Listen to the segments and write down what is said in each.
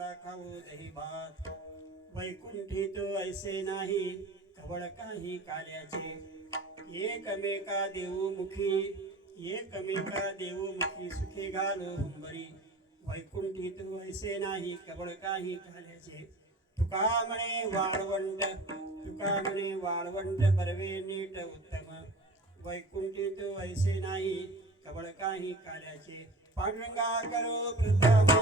काला खाऊ दही भात वैकुंठी तो ऐसे नाही कवळ काही काल्याचे एकमेका देऊमुखी एकमेका देऊमुखी सुखे घालो हुंबरी वैकुंठी तो ऐसे नाही कवळ काही काल्याचे तुका म्हणे वाळवंट बरवे नीट उत्तम वैकुंठी तो ऐसे नाही कवळ काही काल्याचे पांडुरंगा करो प्रथम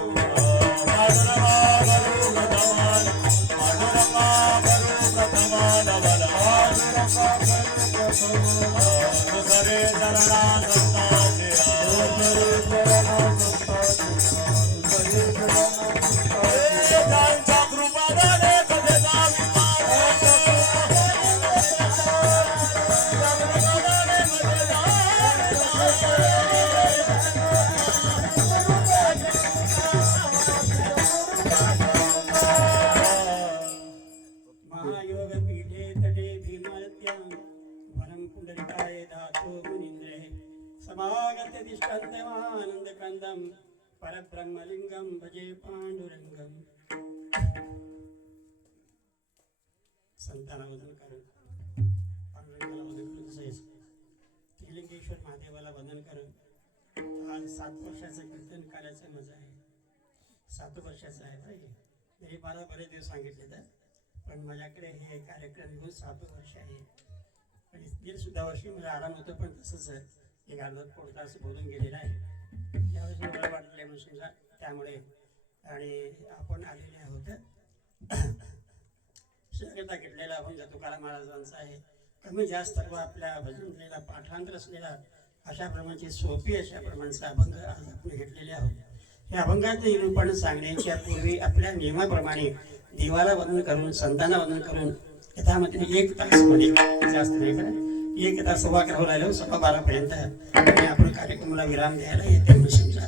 आनंदकंदम परब्रह्मलिंगम भजे पांडुरंगम संतांना वंदन करून पांडुरंगाला वंदन करून तसेच त्रिलिंगेश्वर महादेवाला वंदन करून आज 7 वर्षाचं कीर्तन करायचं मजा आहे. 7 वर्षाचं आहे भाई. तरी मला बरेच दिवस सांगितले तर पण माझ्याकडे हे कार्यक्रम घेऊन 7 वर्ष आहे. पण दीड सुद्धा वर्षी मला आराम होतो पण तसंच एक अर्धा पोट असं बोलून गेलेलं आहे. त्यावेळेस मला वाटले म्हणून समजा त्यामुळे आणि आपण आलेले आहोत शक्यता घेतलेला अभंग तुकाराम महाराजांचा आहे. कमी जास्त सर्व आपल्या भजनलेला पाठांतर असलेला अशा प्रमाणची सोपी अशा प्रमाणचा अभंग आज आपण घेतलेले आहोत. या अभंगाचे निरूपण सांगण्याच्या पूर्वी आपल्या नियमाप्रमाणे देवाला वंदन करून संतांना वंदन करून यथामतीने 1 तासमध्ये जास्त नाही करा 1 तास सव्वा करावं लागलं 12:15 पर्यंत आणि आपण कार्यक्रमाला विराम द्यायला येते म्हणून समजा.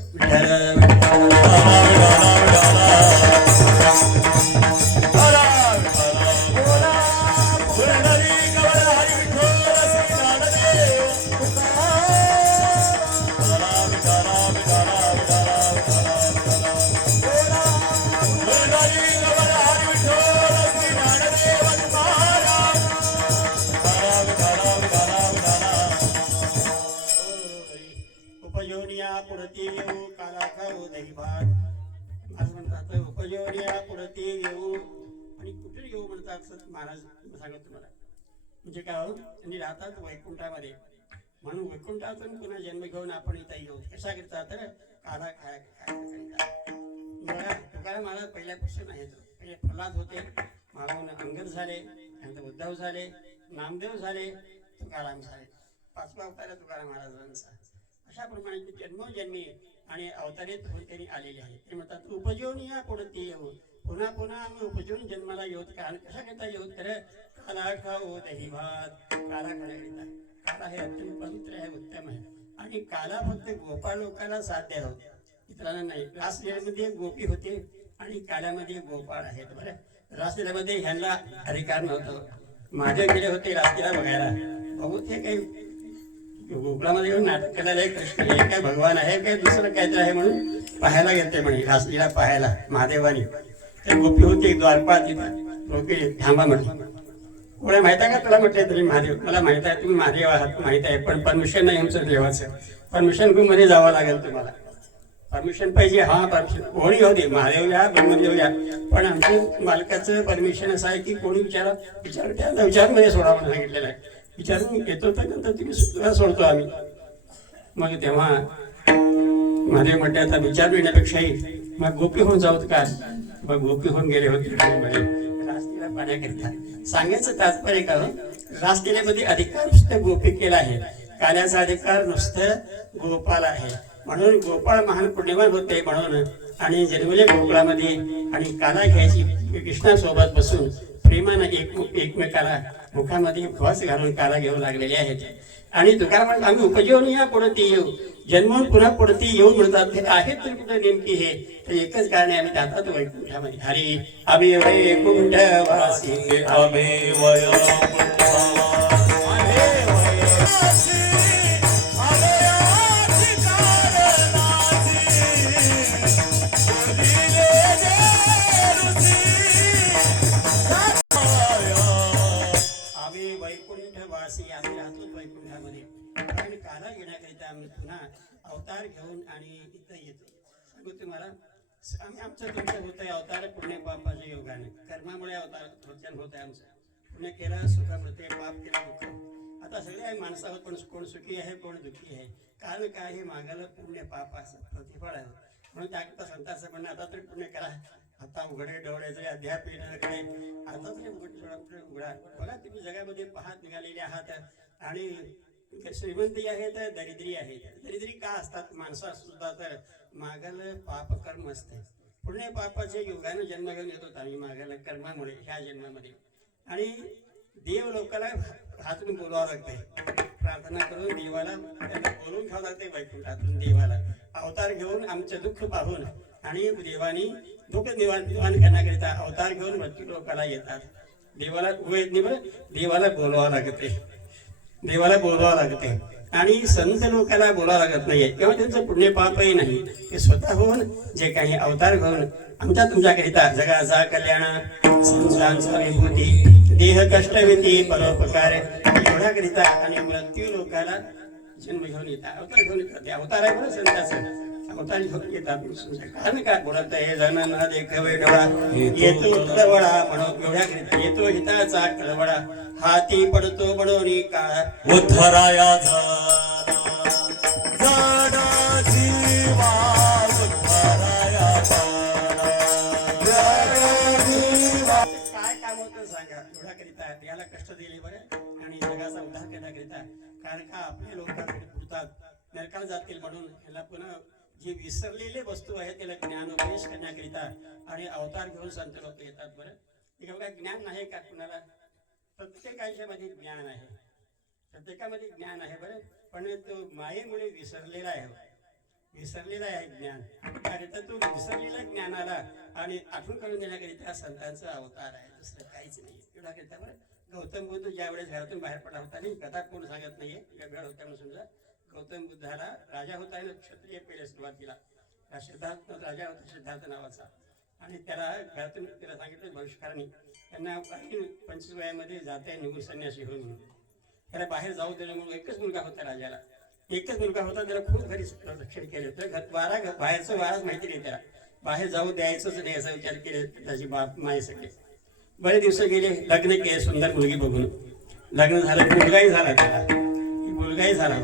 पुढती येऊ काला खाऊ दही भात असं म्हणतात. उपयोनिया पुढती येऊ आणि कुठे येऊ म्हणतात महाराज सांगत तुम्हाला. म्हणजे काय हो त्यांनी राहतात वैकुंठामध्ये म्हणून वैकुंठातून पुन्हा जन्म घेऊन आपण इथं येऊ कशा करता तर काला खायला तुकाराम महाराज पहिल्यापासून आहेत. पहिले प्रल्हाद होते मागून अंगद झाले नंतर उद्धव झाले नामदेव झाले तुकाराम झाले. 5वा अवतार तुकाराम महाराजांचा. अशा प्रमाणे जन्मोजन्मी आणि अवतारित होऊन त्यांनी आलेले आहेत. ते म्हणतात उपजीवन या पुढती येऊ पुन्हा पुन्हा आम्ही उपजीवन जन्माला येऊत कारण कशा करता येऊत तर काला खाऊ दही भात काला खाण्याकरिता. काला हे अत्यंत पवित्र आहे उत्तम आहे आणि काला फक्त गोपाळ लोकांना साध्य आहोत इतरांना नाही. रासलीलेमध्ये गोपी होते आणि काल्यामध्ये गोपाळ आहेत. बरं रासलीलेमध्ये ह्यांना अधिकार नव्हतं. महादेव गेले होते रासलीला बघायला बहुत हे काही गोकुळामध्ये येऊन नाटक करायला कृष्ण हे काय भगवान आहे काय दुसरं काहीतरी आहे म्हणून पाहायला घेते म्हणे रासलीला पाहायला महादेवाने. तर गोपी होती द्वारपाल तिथं गोपी थांबा म्हटलं कोणा माहित आहे का तुला म्हटले तरी महादेव मला माहित आहे तुम्ही महादेव आहात माहित आहे पण परमिशन नाही आमचं देवाचं. परमिशन घेऊन मध्ये जावं लागेल तुम्हाला. परमिशन पाहिजे हा परमिशन कोणी होते महादेव या ब्रह्मदेव या पण आमचं मालकाचं परमिशन असं आहे की कोणी विचार त्याला विचारमध्ये सोडावं सांगितलेलं आहे. विचारून येतो तर नंतर तुम्ही सुद्धा सोडतो आम्ही. मग तेव्हा महादेव म्हटले आता विचारून येण्यापेक्षाही मग गोपी होऊन जाऊत का. मग गोपी होऊन गेले होते रासलीला पाहण्याकरिता. सांगायचं तात्पर्य का रासलीलेमध्ये अधिकार नुसतं गोपी केला आहे काल्याचा अधिकार नुसतं गोपाल आहे. म्हणून गोपाळ महान पुण्यवान होते म्हणून आणि जन्मले गोकुळामध्ये आणि काला घ्यायची कृष्णासोबत बसून प्रेमानं एकमेकाला मुखामध्ये श्वास घालून काला घेऊ लागलेले आहेत. आणि तुकाराम म्हणतात आम्ही उपजीवन या पुढती येऊ जन्मून पुन्हा पुढती येऊ म्हणतात. हे आहेत तर कुठं नेमकी हे तर एकच कारण आम्ही जातात वैकुंठामध्ये. हरी आम्ही वैकुंठवासी आम्ही काला घेण्याकरिता आम्ही पुन्हा अवतार घेऊन आणि इथं येतो. सांगू तुम्हाला आमचं तुमचं होतंय अवतार पुण्य पापाच्या योगाने कर्मामुळे अवतार होत आहे आमचं. पुण्य केलं सुख मिळते, पाप केलं दुःख. आता सगळे आहे माणसं आहोत, पण कोण सुखी आहे कोण दुःखी आहे. कारण काय हे मागायला पुण्य पापाचं प्रतिफळ आहे. म्हणून त्याकरता संतांचं म्हणणं आता तरी पुण्य करा. आता उघडे डोळ्याचे अध्याप येण्याकडे आता तरी उघडा. बघा तुम्ही जगामध्ये पाहत निघालेले आहात आणि श्रीमंती आहेत दरिद्री आहेत. दरिद्री का असतात माणसं सुद्धा तर मागायला पाप कर्म असते. पुण्य पापाच्या योगाने जन्म घेऊन येतो आम्ही मागायला कर्मामुळे ह्या जन्मामध्ये. आणि देव लोकांना हातून बोलावं लागते, प्रार्थना करून देवाला त्यांना बोलून घ्यावं लागते वैकुंठातून देवाला. अवतार घेऊन आमचं दुःख पाहून आणि देवानी दुःख निवारण करण्याकरिता अवतार घेऊन मृत्यू लोकाला येतात. देवाला देवाला बोलवावं लागते, देवाला बोलवावं लागते. आणि संत लोकांना बोलावं लागत नाहीये किंवा त्यांचं पुण्य पापही नाही. ते स्वतःहून जे काही अवतार घेऊन आमच्या तुमच्याकरिता जगाचा कल्याण संतांचा विभूती देह कष्टविती परोपकार एवढ्याकरिता आणि मृत्यू लोकाला जन्म घेऊन येतात, अवतार घेऊन येतात. ते अवतार आहे बरं संतांचं, अवतार घेऊन येतात. कारण काय बोलत हे जण न देखवे डोळा येतो कळवळा म्हणून एवढ्याकरिता येतो हिताचा कळवळा हाती पडतो बडोनी काळा उद्धराया काय काम होतं सांगा. एवढ्याकरिता याला कष्ट दिले बरं आणि जगाचा उद्धार करण्याकरिता. कारण का आपले लोक पुरतात नरकाला जातील म्हणून याला पुन्हा जे विसरलेले वस्तू आहेत त्याला ज्ञानोपदेश करण्याकरिता आणि अवतार घेऊन संत लोक येतात. बरं ठीक आहे, ज्ञान नाही का कुणाला? प्रत्येकाच्या मध्ये ज्ञान आहे, प्रत्येकामध्ये ज्ञान आहे बरं. पण तो मायेमुळे विसरलेला आहे, विसरलेला आहे ज्ञान. त्याकरिता तो विसरलेला ज्ञानाला आणि आठवण करून देण्याकरिता संतांचा अवतार आहे, दुसरं काहीच नाही. एवढ्याकरिता बरं गौतम बुद्ध ज्यावेळेस घरातून बाहेर पडला होता आणि कथा कोण सांगत नाहीये, वेगळा होता म्हणून समजा. गौतम बुद्धाला राजा होता आहे ना, क्षत्रिय पहिले सुरुवातीला सिद्धार्थ राजा होता सिद्धार्थ नावाचा. आणि त्याला घरातून त्याला सांगितलं भविष्यकारांनी त्यांना 25 वयामध्ये जाते निघून संन्यासी होऊन म्हणून. त्याला बाहेर जाऊ दिलं म्हणून एकच मुलगा होता राजाला, एकच मुलगा होता. त्याला खूप घरी रक्षण केलं होतं. बाहेरचं वाराच माहिती नाही त्याला, बाहेर जाऊ द्यायचंच नाही असा विचार केले त्याची बाप माये सगळे. बरेच दिवस गेले, लग्न केले सुंदर मुलगी बघून. लग्न झालं, मुलगाही झाला त्याला, मुलगाही झाला.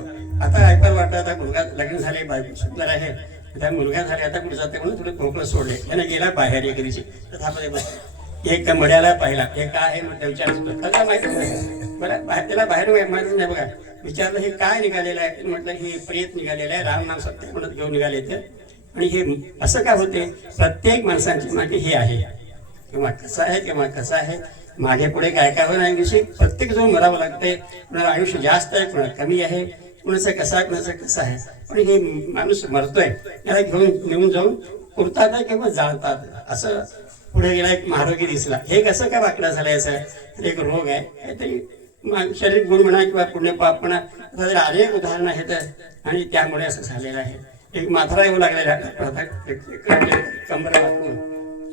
आता ऐकायला वाटतं आता मुलगा लग्न झाले बायको सुंदर आहे, त्या मुलगा झाले आता कुठे जाते म्हणून थोडं भोकळं सोडले. त्याने गेला बाहेर एक दिवशी तथापदे बसले. एक मड्याला पाहिला, हे काय आहे म्हटलं विचारत त्याला माहिती नाही बरं. त्याला बाहेर माहिती नाही बघा. विचारलं हे काय निघालेलं आहे? म्हटलं हे प्रेत निघालेलं आहे, राम नाम सत्य म्हणत घेऊन निघाले ते. आणि हे असं काय होते, प्रत्येक माणसांची मागे हे आहे, किंवा कसं आहे किंवा कसं आहे, मागे पुढे काय काय होणार विषयी प्रत्येक जण मरावं लागते. कुणाला आयुष्य जास्त आहे, कुणाला कमी आहे, कुणाचं कसं आहे कुणाचं कसं आहे. पण हे माणूस मरतोय याला घेऊन निघून जाऊन पुरतात किंवा जाळतात. असं पुढे गेला एक महारोगी दिसला. हे कसं काय वाकडा झालंय? असं एक रोग आहे काहीतरी, शरीर गुण म्हणा किंवा पुण्य पाप म्हणा, अनेक उदाहरणं आहेत आणि त्यामुळे असं झालेलं आहे. एक माथरा येऊ लागलेला कंबर वाकून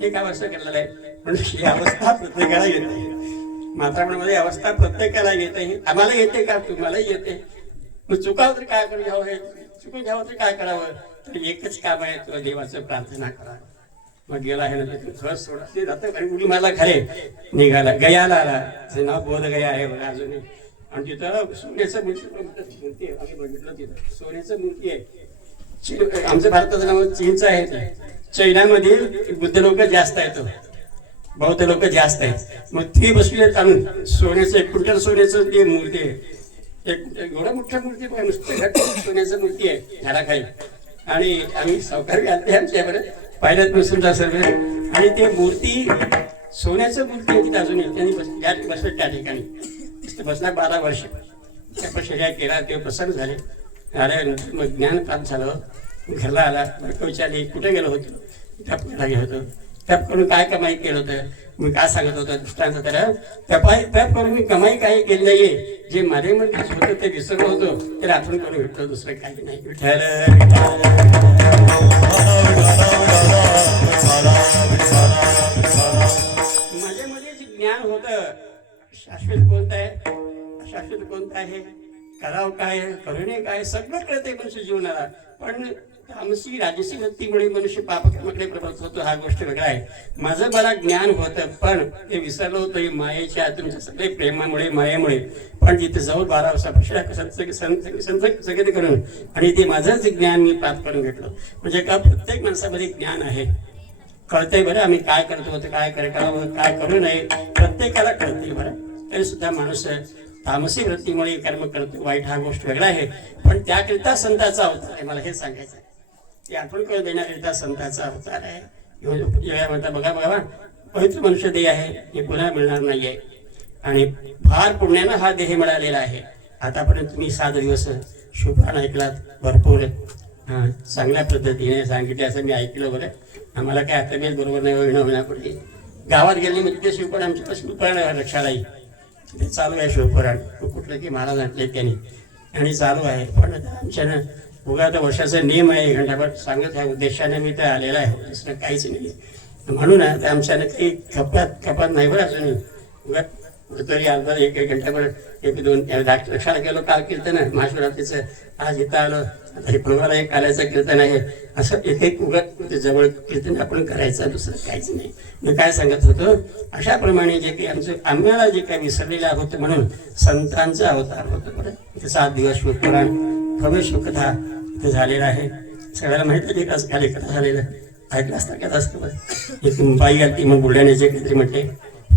हे काय असं केलेलं आहे. म्हणजे ही अवस्था प्रत्येकाला येते, माथरामध्ये अवस्था प्रत्येकाला येते. आम्हाला येते का? तुम्हालाही येते. मग चुकावं तरी काय करून घ्यावं, हे चुकून घ्यावं तरी काय करावं? तर एकच काम आहे, तुला देवाचं प्रार्थना करा. मग गेला आहे ना ते घर सोडा, ते जातं घरी उडी मारला, खरे निघाला गयाला आला. ते नाव बोध गया आहे बघा अजूनही. आणि तिथं सोन्याचं मूर्ती आहे, आम्ही बघितलं तिथं सोन्याचं मूर्ती आहे. आमच्या भारताचं नाव चीनचं आहे. चैनामध्ये बुद्ध लोक जास्त आहेत, बौद्ध लोक जास्त आहेत. मग ती बसली आणून सोन्याचं 1 क्विंटल सोन्याचं ती मूर्ती आहे. एक एवढा मोठ्या मूर्ती बघा, नुसतं सोन्याचं मूर्ती आहे झाडाखाली. आणि आम्ही सावकार आणते आमच्या बरं पाहिल्यात समजा सर्व. आणि ते मूर्ती सोन्याचं मूर्ती होती अजूनही. त्यांनी बसलं त्या ठिकाणी बसला 12 वर्ष. तपश्चर्या केला, ते प्रसन्न झाले. आल्यानंतर मग ज्ञान प्राप्त झालं. घरला आला, बायको विचारली कुठे गेलो होतो? टप करायला गेलो होतो. टप करून काय कमाई केलं होतं? मी काय सांगत होतं दृष्टांत तर टप करून मी कमाई काही केली नाहीये. जे माझ्यामध्ये होतं ते विसरलो होतो, ते आठवण करून भेटलो, दुसरं काही नाही. विठ्ठल माझ्यामध्ये जे ज्ञान होतं, शाश्वत कोणतं आहे अशाश्वत कोणतं आहे करावं काय करू नये काय सगळं कळते मनुष्य जीवनाला, पण तामसी राजसी वृत्तीमुळे मनुष्य पापकर्माकडे प्रवृत्त होतो, हा गोष्ट वेगळा आहे. माझं मला ज्ञान होतं पण ते विसरलो होतं मायेच्या तुमच्या सगळे प्रेमामुळे मायेमुळे. पण तिथे जाऊन 12 वर्षापेक्षा संगती करून आणि ते माझंच ज्ञान मी प्राप्त करून घेतलं. म्हणजे का प्रत्येक माणसामध्ये ज्ञान आहे, कळतंय बरं आम्ही काय करतो होतं, काय करावं काय करू नये प्रत्येकाला कळतंय बरं. तरी सुद्धा माणूस तामसी वृत्तीमुळे कर्म करतो, वाईट हा गोष्ट वेगळा आहे. पण त्याकरिता संतांचा अवतार आहे, मला हे सांगायचं आहे. ते आठवण करून देण्याकरिता संतांचा अवतार आहे. म्हणता बघा बाबा पवित्र मनुष्य देह आहे, हे पुन्हा मिळणार नाही आहे आणि फार पुण्यानं हा देह मिळालेला आहे. आतापर्यंत तुम्ही 7 दिवस शुभान ऐकलात, भरपूर चांगल्या पद्धतीने सांगितले असं मी ऐकलं बरं. आम्हाला काय तब्येत बरोबर नाही होण्यापूर्वी गावात गेली म्हणजे ते शिवपुराण आमच्यापासून शिवपुराण लक्षात येईल. ते चालू आहे शिवपुराण, कुठलं की महाराज आणले त्यांनी आणि चालू आहे. पण आमच्यानं उगा आता वर्षाचा नियम आहे, 1 घंटाभर सांगत ह्या उद्देशाने मी तर आलेला आहे, दुसरं काहीच नाही. म्हणून आता आमच्यानं काही कपात नाही बरं अजून. उगा तरी अर्धा 1 घंटाभर 1-2 लक्षाला गेलो. काल कीर्तन आहे महाशिवरात्रीचं, आज इथं आलो. आता हे पूर्वाला एक आल्याचं कीर्तन आहे. असं एक उगत जवळ कीर्तन आपण करायचं, दुसरं काहीच नाही. मी काय सांगत होतो, अशाप्रमाणे जे काही आम्हाला जे काही विसरलेलं होतं म्हणून संतांचा अवतार होतं बरं. ते 7 दिवस शिवपुराण भव्य शिवकथा इथे झालेला आहे. सगळ्याला माहिती आहे का खाली कथा झालेलं ऐकलं असतं कथा असतं बरं. एक बाई आली ती मग बुलढाण्याचे काहीतरी म्हटले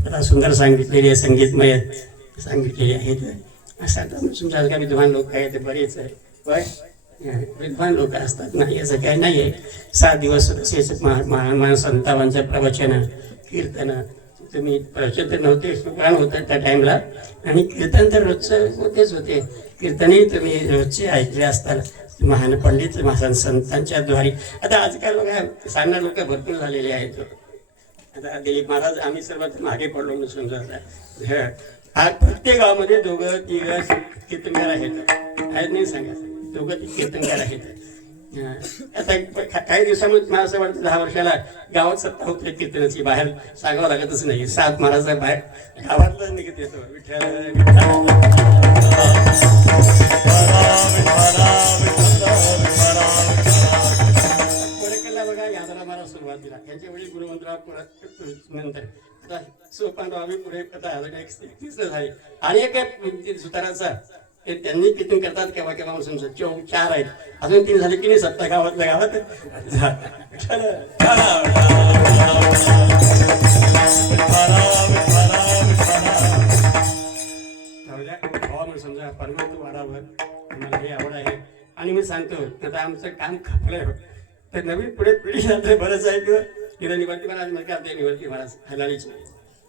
कथा सुंदर सांगितलेली आहे, संगीतमय सांगितलेली आहेत. असं आता तुमच्या काय विद्वान लोक आहेत बरेच आहे, विद्वान लोक असतात नाही असं काही नाही आहे. 7 दिवस असेच महान संतांचं प्रवचन कीर्तन. तुम्ही प्रवचन तर नव्हते, शिवपुराण होतं त्या टाईमला आणि कीर्तन तर रोजचं होतेच होते. कीर्तनही तुम्ही रोजचे ऐकले असताल महान पंडित महान संतांच्या द्वारे. आता आजकाल बघा सांगणारे लोक भरपूर झालेले आहेत. आता दिलीप महाराज आम्ही सर्वात मागे पडलो म्हणून समजा. आज प्रत्येक गावामध्ये 2-3 कीर्तनकार आहेत नाही सांगा, 2-3 कीर्तनकार आहेत. आता काही दिवसामध्ये मला असं वाटतं 10 वर्षाला गावात सत्ता होते कीर्तनाची, बाहेर सांगावं लागतच नाही. 7 महाराज बाहेर गावातला निघत येतो. कोरेकरला बघा यादरा महाराज सुरुवातीला, त्यांच्या वेळी गुरुवंतराव नंतर आता सोपानराव आम्ही पुढे आता 31 झाले आणि एक सुताराचा त्यांनी कीर्तन करतात केव्हा केव्हा समजा 4 आहेत, अजून 3 झाले की नाही. सत्ता गावातल्या गावात समजा परमात्मा वाढावं मला हे आवड आहे. आणि मी सांगतो आता आमचं काम खपलंय तर नवीन पुढे पिढी जाते बरंच आहे. किंवा तिथं निवडती महाराज म्हणजे आता निवडती महाराज हलालीचे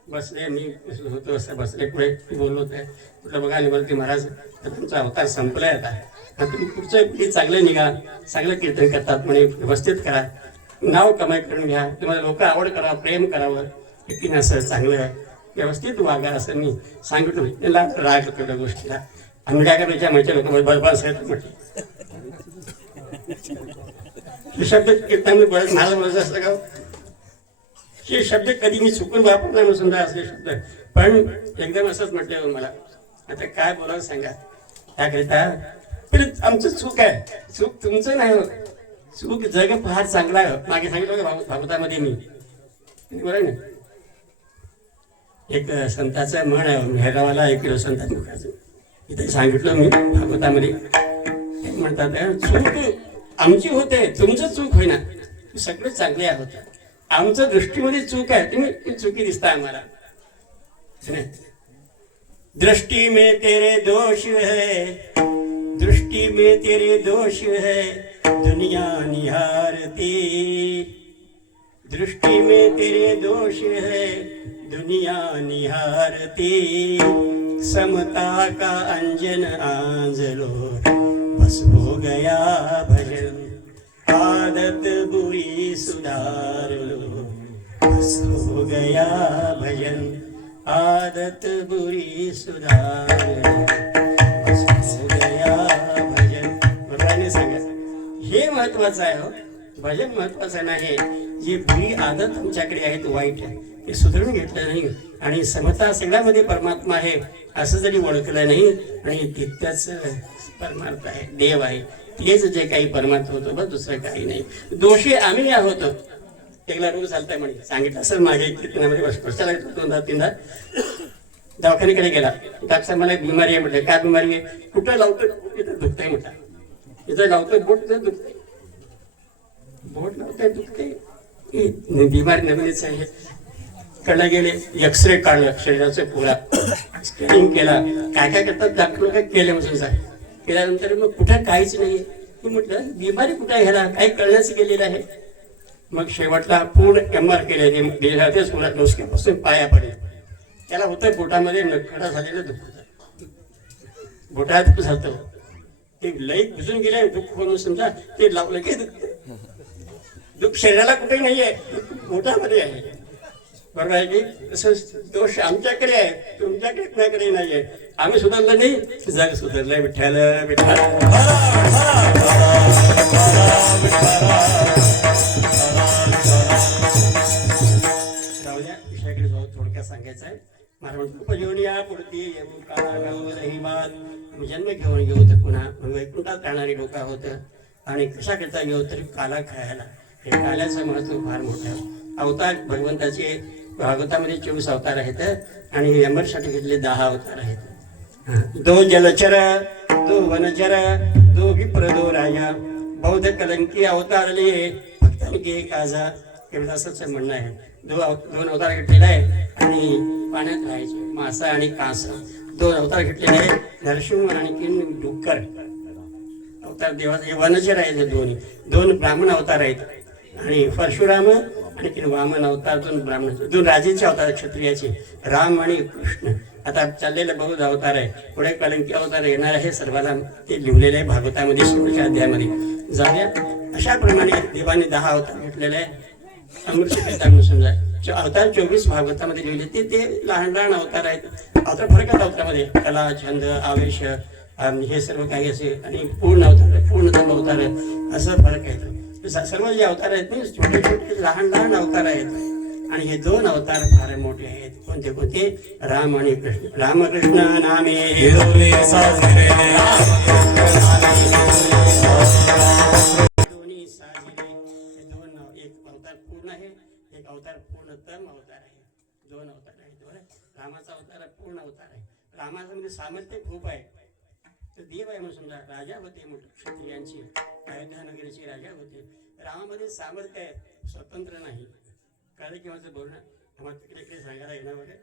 बसले, मी होतो असं बसले पुढे बोललो होते कुठलं बघा निवडती महाराज तर तुमचा अवतार संपलाय. आता तुम्ही पुढचं पिढी चांगलं निघा, चांगलं कीर्तन करतात म्हणे, व्यवस्थित करा, नाव कमाई करून घ्या, तुम्हाला लोक आवड करा, प्रेम करावं, एकीनं असं चांगलं व्यवस्थित वागा असं मी सांगितलं. त्याला राग होतो त्या गोष्टीला. आम्ही काय करायच्या माहिती लोक बरबाद म्हटले शब्द कीर्तन बरंच मला बोलायचं असतं का हे शब्द कधी मी चुकून वापरणार नाही समजा असले शब्द, पण एकदम असंच म्हटलं मला. आता काय बोलावं सांगा. त्याकरिता आमचं चूक आहे, चूक तुमचं नाही हो, चूक जग फार चांगला आहे. मागे सांगितलं भागवतामध्ये मी बरं ना, एक संताचं म्हण आहे मेहरावाला ऐकलं संतात मुखाचं, इथे सांगितलं मी भागवतामध्ये. म्हणतात चूक आमची होते, तुमचं चूक होईना, सगळं चांगले होतं, आमचं दृष्टीमध्ये चूक आहे, तुम्ही चुकी दिसता आम्हाला. दृष्टि में तेरे दोष है, दृष्टि में तेरे दोष है, दुनिया निहारती, दृष्टि में तेरे दोष है, दुनिया निहारती, समता का अंजन आंजलो, बस हो गया भजन, आदत बुरी सुधार लो, बस हो गया भजन, आदत बुरी सुधार लो, बस हो गया भजन. बरोबर सांगा, हे महत्वाचं आहे हो. भजन महत्वाचं नाही, जी बुरी आदत तुमच्याकडे आहे ती वाईट आहे, ते सुधारून घेतलं नाही आणि समता सगळ्यामध्ये परमात्मा आहे असं जरी ओळखलं नाही आणि तिथंच परमार्थ आहे, देव आहे, तेच जे काही परमार्थ होतो बस दुसरं काही नाही. दोषी आम्ही आहोत. एकला रोग चालताय म्हणे सांगितलं असं मागे कीर्तनामध्ये वर्षाला 2-3दा दवाखान्याकडे गेला. डॉक्टर मला बिमारी आहे म्हटलं. काय बिमारी आहे? कुठं लावतो इथं दुखतंय म्हटलं. इथं लावतोय बोट तिथं दुखतंय, बोट लावतोय दुखतंय, बिमारी नवीनच आहे. कडे गेले, एक्सरे काढलं शरीराचा पुरा, स्कॅनिंग केला, काय काय करतात डॉक्टर काय केलं म्हणून सांग. केल्यानंतर मग कुठं काहीच नाही. म्हटलं बिमारी कुठं ह्याला काही कळण्याचं गेलेलं आहे. मग शेवटला पूर्ण MR केले तेच पुरा डोसक्यापासून पायापर्यंत. त्याला होतं बोटामध्ये नखडा झालेलं दुःख होतं, बोटात दुःख झालं. ते लई भिजून गेले दुःख म्हणून समजा, ते लावलं की दुःख शरीराला कुठे नाहीये, बोटामध्ये आहे. बरोबर आहे की? तसं दोष आमच्याकडे आहे, तुमच्याकडे कुणाकडे नाहीये. आम्ही सुधारलं नाही, जग सुधारलंय. विठ्ठल विठ्ठल विषयाकडे जाऊ. थोडक्यात सांगायचं आहे. उपजीवनिया पुढती येऊ काळात जन्म घेऊन घेऊ तर पुन्हा वैकुंठात राहणारी लोक आहोत. आणि कशा करता घेऊ तरी काला खायला. हे काल्याचं महत्व फार मोठं. अवतार भगवंताचे भागवतामध्ये 24 अवतार आहेत आणि यमरसाठी घेतले 10 अवतार आहेत. 2 जलचर, 2 वनचर, 2 विप्र, 2 राजा, बौद्ध कलंकी अवतारले भक्तांकी काजा. असंच म्हणणं आहे. 2 अवतार घेतलेला आहे आणि पाण्यात राहायचे मासा आणि कास. 2 अवतार घेतलेले आहे नरसिंह आणि डुक्कर अवतार देवाचे. वनचर आहेत 2 ब्राह्मण अवतार आहेत आणि परशुराम आणि वामन अवतार. 2 ब्राह्मण, 2 राजेचे अवतार क्षत्रियाचे, राम आणि कृष्ण. आता चाललेलं बौद्ध अवतार आहे, पुढे कलंकी अवतार येणार आहे. सर्वांना ते लिहिलेलं आहे भागवतामध्ये 16व्या अध्यायामध्ये. जाऊया अशाप्रमाणे देवाने 10 अवतार घेतलेले आहे. अमृतशील समजा अवतार 24 भागवतामध्ये लिहिले. ते लहान लहान अवतार आहेत. अवतार फरक आहेत अवतारामध्ये, कला, छंद, आवेश हे सर्व काही असे. आणि पूर्ण अवतार, पूर्णतम अवतार असं फरक आहे. सर्व जे अवतार आहेत ना छोटे छोटे लहान लहान अवतार आहेत. आणि हे 2 अवतार फार मोठे आहेत. कोणते कोणते? राम आणि कृष्ण. रामकृष्ण नामे दोन्ही साजिरे, एक अवतार पूर्ण आहे, एक अवतार पूर्णतम अवतार आहे. 2 अवतार आहेत. रामाचा अवतार पूर्ण अवतार आहे. रामाचं म्हणजे सामर्थ्य खूप आहे. तर देव आहे म्हणून समजा. राजा होते मोठे क्षत्रियांचे, अयोध्या नगरीचे राजा होते. रामामध्ये सामर्थ्य आहे, स्वतंत्र नाही. कळलं किंवा बोलणं आम्हाला तिकडे इकडे सांगायला येणार वगैरे,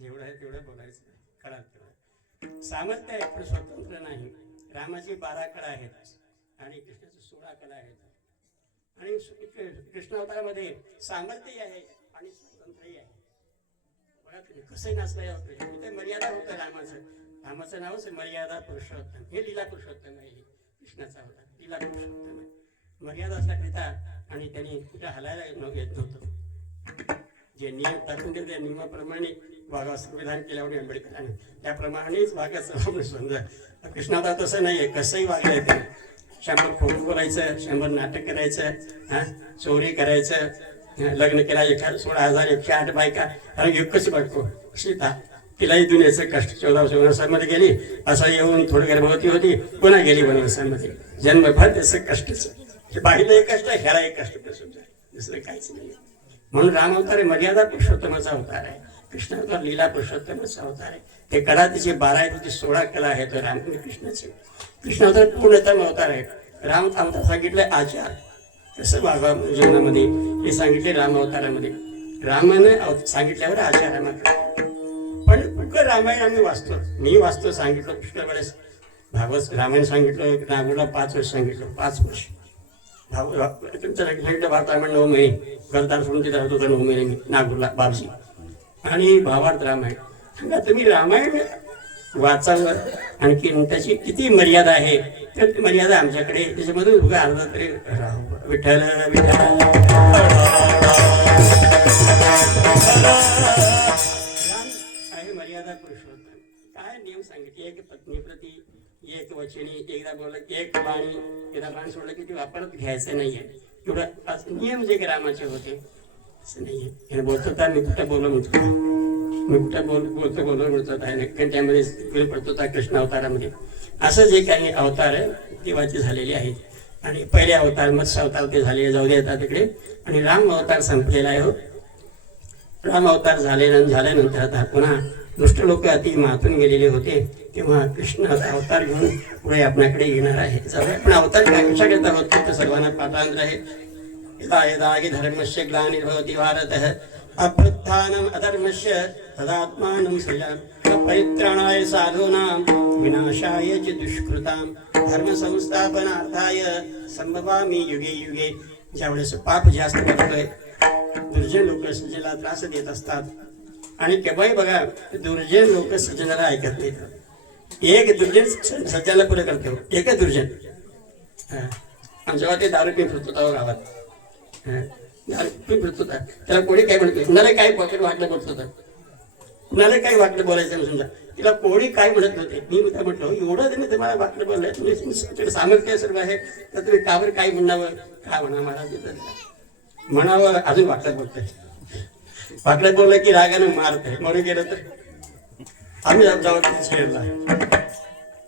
जेवढं आहे तेवढं बोलायचं, कळा तेवढं. सामर्थ्य आहे पण स्वतंत्र नाही. रामाची 12 कला आहेत आणि कृष्णाची 16 कला आहेत. आणि कृष्ण अवतारामध्ये सामर्थ्यही आहे आणि स्वतंत्रही आहे. बघा तुम्ही कसंही नसलं तिथे मर्यादा होतं रामाचं. रामाचं नावच मर्यादा पुरुषोत्तम. हे लीला पुरुषोत्तम आहे. कृष्णाचा अवतार लीला पुरुषोत्तम आहे. मर्यादा असल्याकरिता आणि त्यांनी कुठे हलायला येत नव्हतं. जे नियम टाकून दिले त्या नियमाप्रमाणे वागा. संविधान केल्यामुळे आंबेडकरांनी त्याप्रमाणेच वागायचं समजा. कृष्णाचा तसं नाही आहे, कसंही वागलं आहे. 100 खोटं बोलायचं, 100 नाटक करायचं, चोरी करायचं, लग्न केला 16,108 बायका आणि एकच बायको सीता. तिलाही दुनियाचं कष्ट 14 वर्षामध्ये गेली. असं येऊन थोडी गर्भवती होती, पुन्हा गेली वनवासामध्ये. जन्मभर त्याचं कष्टच. बाकीला एक कष्ट, ह्याला एक कष्ट दुसरं काहीच नाही. म्हणून राम अवतार मर्यादा पुरुषोत्तमाचा अवतार आहे. कृष्ण अवतार लीला पुरुषोत्तमाचा अवतार आहे. ते कला तिचे 12 आहेत, तिचे 16 कला आहेत राम आणि कृष्णाचे. कृष्ण अवतार पूर्णतम अवतार आहे. राम अवतार सांगितलंय आचार कसं वागा जीवनामध्ये, हे सांगितले राम अवतारामध्ये. रामानं सांगितल्यावर आचारामध्ये. पण रामायण आम्ही वाचतो, मी वाचतो, सांगितलं पुष्कळ वेळेस. भागवत रामायण सांगितलं, नागपूरला 5 वर्ष सांगितलं, 5 वर्ष. तुमचं सांगितलं भारत रामायण 9 महिने, घरदार सोडून तिथं राहत होता 9 महिने मी नागपूरला बाबजी. आणि भावार्थ रामायण. सांगा तुम्ही रामायण वाचावं, आणखी त्याची किती मर्यादा आहे. तर मर्यादा आमच्याकडे त्याच्यामधून उगा अर्धा तरी राहू. विठ्ठल विठ्ठल आहे मर्यादा पुरुषोत्तम. काय नियम सांगितले? एक पत्नी प्रती, एक वचनी, एकदा बोललं एक बाणी, एकदा बाण सोडलं की ते वापरत घ्यायचं नाहीये. एवढा आज नियम जे रामाचे होते असं नाहीये. हे बोलतो तर मी कुठं बोललो म्हणतो, मी कुठं बोलतो म्हणतो आहे कारण त्यामध्ये वेळ पडतो त्या कृष्ण अवतारामध्ये. असं जे काही अवतार देवाचे झालेले आहेत आणि पहिले अवतार मत्स्य अवतार ते झाले जाऊ दे आता तिकडे, आणि राम अवतार संपलेला आहे. हो, राम अवतार झाल्यानंतर आता पुन्हा दुष्ट लोक अति मातून गेलेले होते, तेव्हा कृष्ण अवतार घेऊन पुढे आपल्याकडे येणार आहे. पण अवतार काय कशा करता होतो तर सर्वांना पाठांतर आहे. यदा यदा हि धर्मस्य ग्लानिर्भवति भारतः अभ्युत्थानम् अधर्मस्य तदात्मानं सृजामि परित्राणाय साधूनां विनाशाय च दुष्कृतां धर्मसंस्थापनार्थाय संभवामि युगे युगे. ज्यावेळेस पाप जास्त वाढतोय, दुर्जन लोक सज्जनाला त्रास देत असतात, आणि केव्हाही बघा दुर्जन लोक सज्जनाला ऐकत नाहीत. एक दुर्जन सज्जनाला पुढे करतो, एकच दुर्जन. आणि जेव्हा ते दारू पित होतो गावात, दारू पित होता, त्याला कोणी काय म्हणतो, कुणाला काय पॉकेट वाटलं बोलत होतं, कुणाला काही वाटलं बोलायचं समजा, तिला कोणी काय म्हणत होते. मी त्या म्हटलं एवढं तुम्ही तुम्हाला वाटलं बोललंय, तुम्ही सामर्थ्य सर्व आहे तर तुम्ही कावर काय म्हणावं, काय म्हणा महाराज म्हणावं. अजून वाटलं बोलतंय, वाटलं बोललं की रागानं मारतंय, मरून गेलं तर आम्ही जाऊ शेरला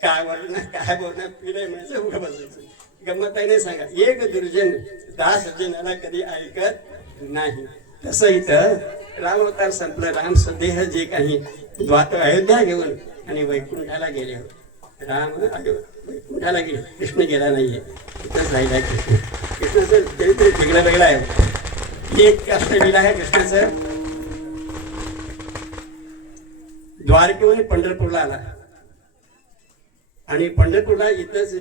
काय बोलणं काय बोलणं पिलंय म्हणजे उभं बसायचं. गंमत आहे नाही सांगा, एक दुर्जन दास सज्जनाला कधी ऐकत नाही. तसं इथं राम अवतार संपलं, राम सदेह जे काही अयोध्या घेऊन आणि वैकुंठाला गेले. राम वैकुंठाला गेले, कृष्ण गेला नाहीये, इथंच राहिला कृष्ण. कृष्णाचं चरित्र वेगळं वेगळं आहे. एक अष्टलीला आहे कृष्णाचं. द्वारकेहून पंढरपूरला आला आणि पंढरपूरला इथंच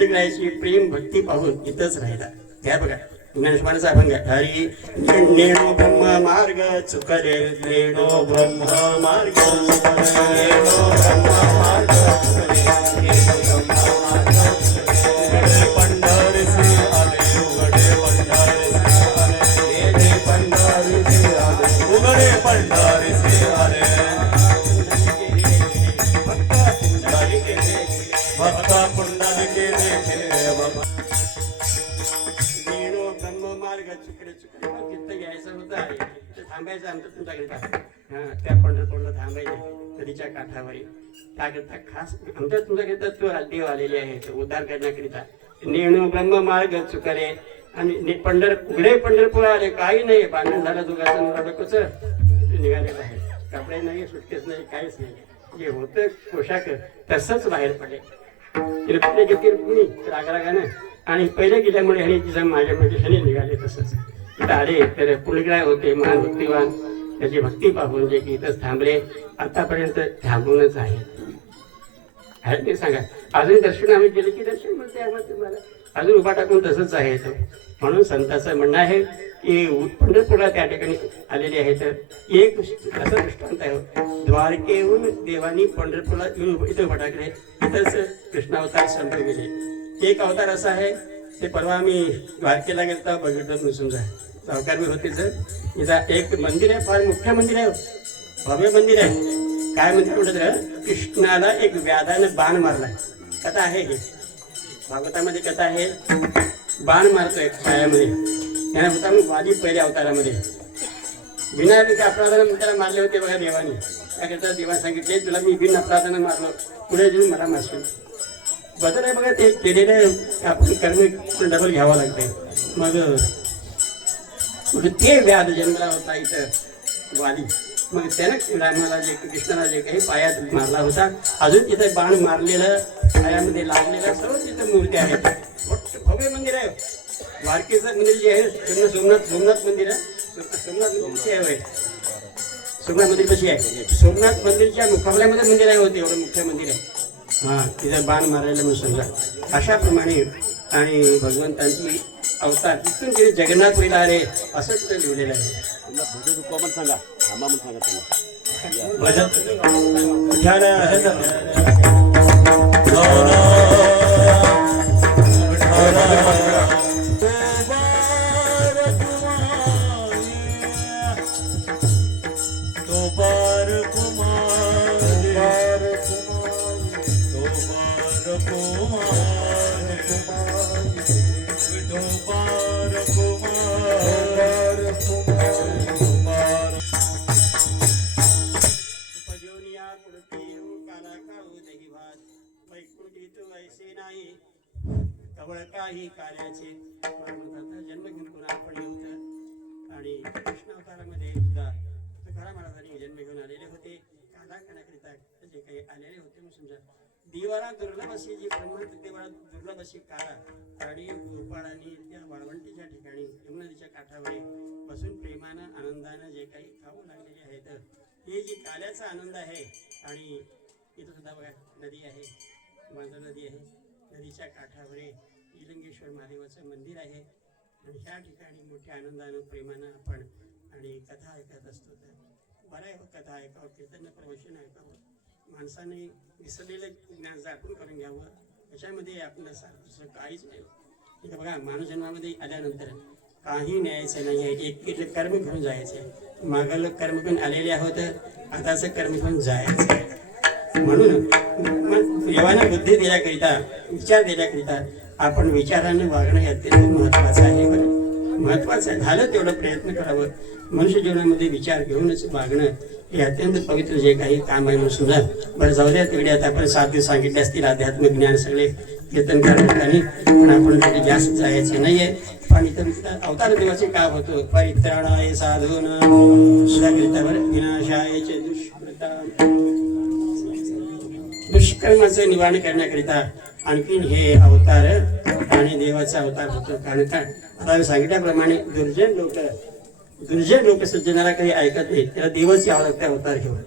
राहायची प्रेम भक्ती पाहून इथंच राहिला. घ्या बघा ज्ञानेश्वरांचा अभंग, हरी नेणो ब्रह्म मार्ग चुकले, नेणो ब्रह्म मार्ग चुकले, नेणो ब्रह्म मार्ग चुकले, उघडे पंढरीचे आले, उघडे पंढरीचे आले, पंढरीचे आले, उघडे पंढरीचे आले. भक्ता पुंडलिके देखिले बाबा, नेणो ब्रह्म मार्ग चुकडे चुकडे. तिथं घ्यायचं होतं आहे, तिथं थांबायचं आमचं तुमच्याकडे. त्या पंढरपूरला थांबायचे नदीच्या काठावर. त्याकरता खास आमच्या तुमच्याकरिता तो देव आलेले आहे उद्धार करण्याकरिता. नेणो ब्रह्म मार्ग चुकले आणि उघडे पंढरपूर आले. काही नाही, भांडण झालं दोघांचं नवराबायकोच, निघालेलं आहे. कपडे नाही, सुटकेच नाही, काहीच नाही. जे होतं पोशाख तसंच बाहेर पडले. तिरुपती घेतली रुक्मिणी रागारागानं, आणि पहिले गेल्यामुळे आणि तिचं माझ्या म्हणजे निघाले. तसंच इथं आले तर पुलग्राय होते महान भक्तिवान, त्याची भक्ती पाहून जे की इथंच थांबले. आतापर्यंत थांबूनच आहे. ते सांगा अजून दर्शन आम्ही गेले की दर्शन मिळते आम्हाला तुम्हाला, अजून उभा टाकून तसंच आहे तो. म्हणून संतांचं म्हणणं आहे की पंढरपूरला त्या ठिकाणी आलेले आहेत. एक असं दृष्टांत आहे, द्वारकेहून देवानी पंढरपूरला येऊन इथं उभा टाकले, इथंच कृष्णावतार संपले गेले. एक अवतार असा आहे, ते परवा आम्ही द्वारकेला गेलो बघितलं तुम्ही समजा, सावकार मी होते सर. इथं एक मंदिर आहे, फार मोठं मंदिर आहे, भव्य मंदिर आहे. काय मंदिर म्हणतात, कृष्णाला एक व्याधानं बाण मारलाय. कथा आहे हे भागवतामध्ये, कथा आहे. बाण मारतोय पायामध्ये, त्याने होता मग वादी पहिल्या अवतारामध्ये बिना अपराधानं त्याला मारले होते बघा देवाने. त्याकरता देवाने सांगितले तुला मी बिन अपराधानं मारलो, पुढे येऊन मला मारशील. बदल आहे बघा, ते केलेलं आपण कर्म डबल घ्यावं लागतंय. मग ते व्याध जन्मला होता इथं वादी. मग त्यानं रामाला जे कृष्णाला जे काही पायात मारला होता, अजून तिथं बाण मारलेलं पायामध्ये लागलेलं सर्व तिथं मूर्ती आहेत. भव्य मंदिर आहे. द्वारकेचं मंदिर जे आहे सोमनाथ मंदिर आहे. सोमनाथ मंदिर कशी आहे, सोमनाथ मंदिर कशी आहे, सोमनाथ मंदिरच्या मुकाबल्यामध्ये मंदिर आहे होते, एवढं मुख्य मंदिर आहे. हां, तिथं बाण मारलेलं म्हणून समजा. अशाप्रमाणे आणि भगवंतांची अवतार तिथून जे जगन्नाथपुरीला आले असं तिथं लिहिलेलं आहे. पण सांगा आम्हा म्हणून सांगा त्यांना कुमार वैकुंठी तू ऐसे नाही कवळ काही कार्याचे जन्म घेऊन पुन्हा आपण येऊत आणि कृष्ण अवतारामध्ये सुद्धा तुकाराम महाराजांनी जन्म घेऊन आलेले होते. काला करण्याकरिता जे काही आलेले होते मग समजा देवाला दुर्लभ अशी जी ब्रह्म देवाला दुर्लभ अशी काळा आणि गोपाळ आणि त्या वाळवंटीच्या ठिकाणी यमुना नदीच्या काठावर बसून प्रेमानं आनंदानं जे काही खाऊ लागलेले आहेत हे जी काल्याचा आनंद आहे. आणि इथं सुद्धा बघा नदी आहे, माझा नदी आहे, नदीच्या काठावर इलंगेश्वर महादेवाचं मंदिर आहे आणि ह्या ठिकाणी मोठ्या आनंदानं प्रेमानं आपण आणि कथा ऐकत असतो. तर बरं आहे कथा ऐकावं, कीर्तन प्रवचन ऐकावं, माणसाने विसरलेलं ज्ञान जाटून करून घ्यावं. याच्यामध्ये आपलं दुसरं काहीच नाही. इथं बघा मानव जन्मामध्ये आल्यानंतर काही न्यायचं नाही आहे. एक कर्म घेऊन जायचं, मागलं कर्म घेऊन आलेले आहोत, आताचं कर्म घेऊन जायचं. म्हणून देवानं बुद्धी दिल्याकरिता विचार दिल्याकरिता आपण विचारानं वागणं हे अत्यंत महत्त्वाचं आहे. महत्त्वाचं आहे, झालं तेवढं प्रयत्न करावं. मनुष्य जीवनामध्ये विचार घेऊनच वागणं हे अत्यंत पवित्र जे काही काम आहे म्हणून समजा. बरं जाऊ द्या तिकडे. आता आपण 7 दिवस सांगितले असतील आध्यात्मिक ज्ञान सगळे कीर्तन करण्यासाठी, पण आपण तिथे जास्त जायचं नाहीये. पण इथं अवतार देवाचे काम होतं परित्राणाय साधून सुधाकरितावर विनाशाय च दुष्कृता दुष्कर्माचं निवारण करण्याकरिता आणखीन हे अवतार आणि देवाचा अवतार होतो. कारण काय आता सांगितल्याप्रमाणे दुर्जन लोक सज्जनाला काही ऐकत नाही, त्याला देवच यावं लागते अवतार घेऊन,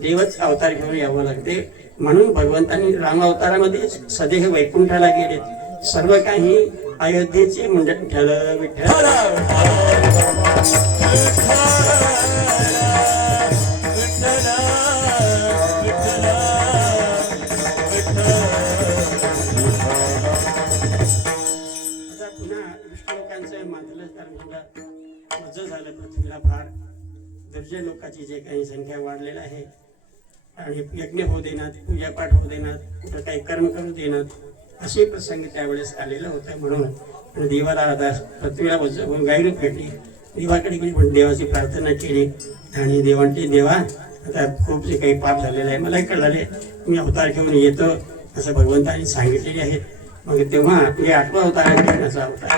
देवच अवतार घेऊन यावं लागते. म्हणून भगवंतांनी राम अवतारामध्ये सदैव वैकुंठाला गेले. सर्व काही अयोध्येचे मुंडन ठेवलं. विठ्ठल झालं. पृथ्वीला फार दुर्जय लोकांची जे काही संख्या वाढलेली आहे आणि यज्ञ होऊ देणार, पूजापाठ होऊ देणार, कुठं काही कर्म करू देणार, असे प्रसंग त्यावेळेस आलेलं होतं. म्हणून देवाला आता पृथ्वीला गायरूप भेटली. देवाकडे पण देवाची प्रार्थना केली आणि देवांची देवा आता खूप जे काही पाप झालेलं आहे मलाही कळले, मी अवतार घेऊन येतो असं भगवंतांनी सांगितलेले आहेत. मग तेव्हा हे 8वा अवतार आहे कृष्णाचा अवतार.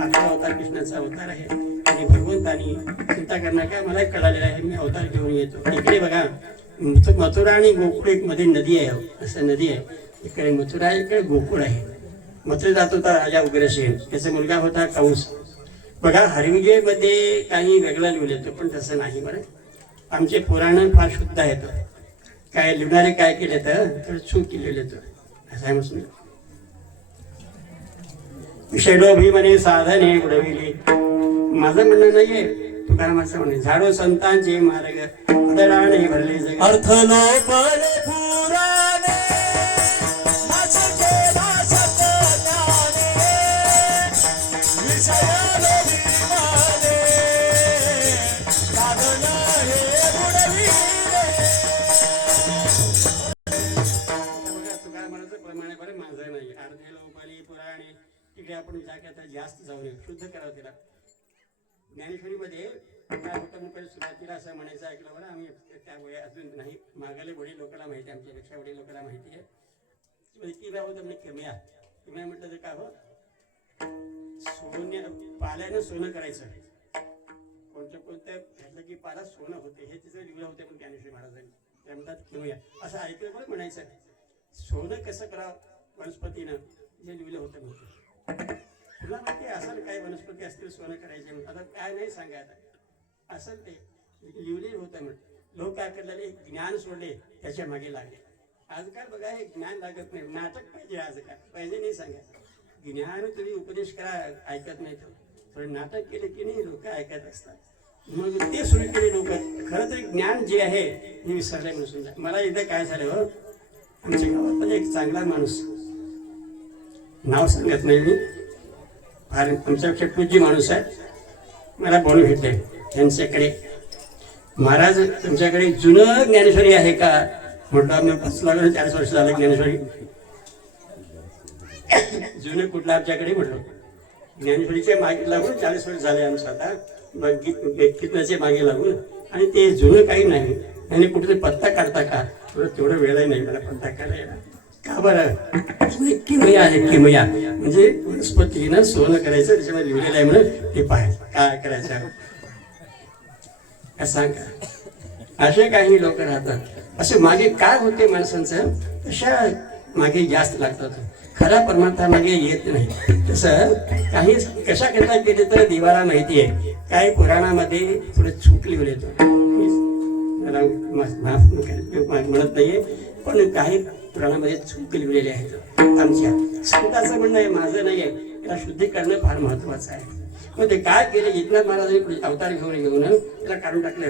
8वा अवतार कृष्णाचा अवतार आहे आणि भगवंतांनी चिंता करणार काय मलाही कळालेलं आहे, मी अवतार घेऊन येतो. इकडे बघा मथुरा आणि गोकुळ एक मध्ये नदी आहे, असं नदी आहे. इकडे मथुरा आहे, इकडे गोकुळ आहे. मथुरा जात होता राजा उग्रसेन, त्याचा मुलगा होता कंस. बघा हरिविजयमध्ये काही वेगळं लिहिलं होतं, पण तसं नाही. बरं आमचे पुराण फार शुद्ध आहेत. काय लिहिणारे काय केले तर चूक केलेले तर असं आहे. म्हणून विषयडो भीमने साधने उडविली. माझं म्हणणं नाहीये, तुकारामाचं म्हणे झाडो संतांचे मार्ग आदराने भरले जग. अर्थ लोपले पुराणे माझे केला सत्याने विषय लोभिमाने साधन हे बुडविले. बघा तुकारामाचं प्रमाणे बरं माझं नाही. अर्धे लोपले पुराणे तिकडे आपण विचार करता जास्त जाऊ नये, शुद्ध करावं तिला. ज्ञानेश्वरीमध्ये काय होतं मग सुरुवातीला असं म्हणायचं ऐकलं बरं आम्ही त्यामुळे अजून नाही मागाले वडील लोकांना माहिती आहे, आमच्यापेक्षा वडील लोकांना माहिती आहे. किंवा होतं म्हणजे किम्या किम्या म्हटलं तर काय हो सोन्या पाल्यानं सोनं करायचं. कोणतं घातलं की पाला सोनं होते हे तिचं लिहिलं होतं. पण ज्ञानेश्वरी महाराजांनी त्या म्हणतात किम्या असं ऐकलं बरं म्हणायचं. सोनं कसं करावं वनस्पतीनं जे लिहिलं होतं म्हणते. तुला माहिती असेल काय वनस्पती असतील सोनं करायचे म्हणून. आता काय नाही सांगायचं असं ते लिहिलेलं होतं म्हणून. लोक काय करलेले ज्ञान सोडले त्याच्या मागे लागले. आजकाल बघा हे ज्ञान लागत नाही, नाटक पाहिजे. आजकाल पाहिजे नाही सांगायचं. ज्ञान तुम्ही उपदेश करा ऐकत नाही, थोडं नाटक केले की नाही लोक ऐकत असतात. मग ते सुरू केले लोक. खरं तर ज्ञान जे आहे हे विसरले म्हणून समजा. मला इथं काय झालं हो, आमच्या गावात एक चांगला माणूस, नाव सांगत नाही मी, फार आमच्यापेक्षा पूज्य माणूस आहे, मला बोलून भेटले त्यांच्याकडे. महाराज तुमच्याकडे जुनं ज्ञानेश्वरी आहे का म्हटलं. आम्ही 40 वर्ष झालं ज्ञानेश्वरी. जुनं कुठलं आमच्याकडे म्हटलं. ज्ञानेश्वरीच्या मागे लागून 40 वर्ष झाले आमचं आता कीर्तनाच्या मागे लागून. आणि ते जुनं काही नाही आणि कुठेतरी पत्ता काढता का थोडं तेवढं वेळही नाही मला पण टाकायला. का बरं किमया आहे किमया म्हणजे वनस्पतीनं सोनं करायचं त्याच्यामध्ये लिहिलेलं आहे म्हणून ते पाहायचं काय करायचं सांगा. असे काही लोक राहतात असे मागे काय होते माणसांचं तशा मागे जास्त लागतात खरा परमार्था मागे येत नाही. तसं काही कशा करता केले तर देवाला माहिती आहे. काय पुराणामध्ये थोडं चूक लिहिले म्हणत नाहीये पण काही पुराणामध्ये चूक लिहिलेले आहेत आमच्या संतांचं म्हणणं आहे माझं नाही आहे. त्याला शुद्धी करणं फार महत्वाचं आहे. मग ते काय केले एकनाथ महाराजांनी अवतार घेऊन त्याला काढून टाकले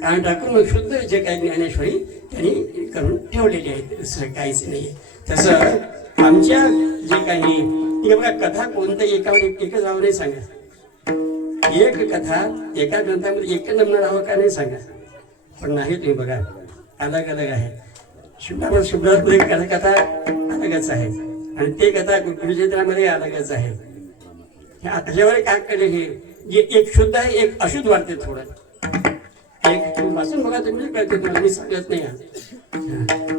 काढून टाकून मग शुद्ध जे काही ज्ञानेश्वरी त्यांनी करून ठेवलेली आहे दुसरं काहीच नाही. तसं आमच्या जे काही हे बघा कथा कोणतं एकच नाव नाही सांगा. एक कथा एका ग्रंथामध्ये एक नंबर राहावं का नाही सांगा पण नाही. तुम्ही बघा अलग अलग आहे. शुभ्रामध्ये कथा अलगच आहे आणि ते कथा गुरुचरित्रामध्ये अलगच आहे. त्याच्यावर काय केले हे जे एक शुद्ध आहे एक अशुद्ध वाटते थोडं एक वाचून बघा तुम्ही कळते तुम्हाला मी सांगत नाही.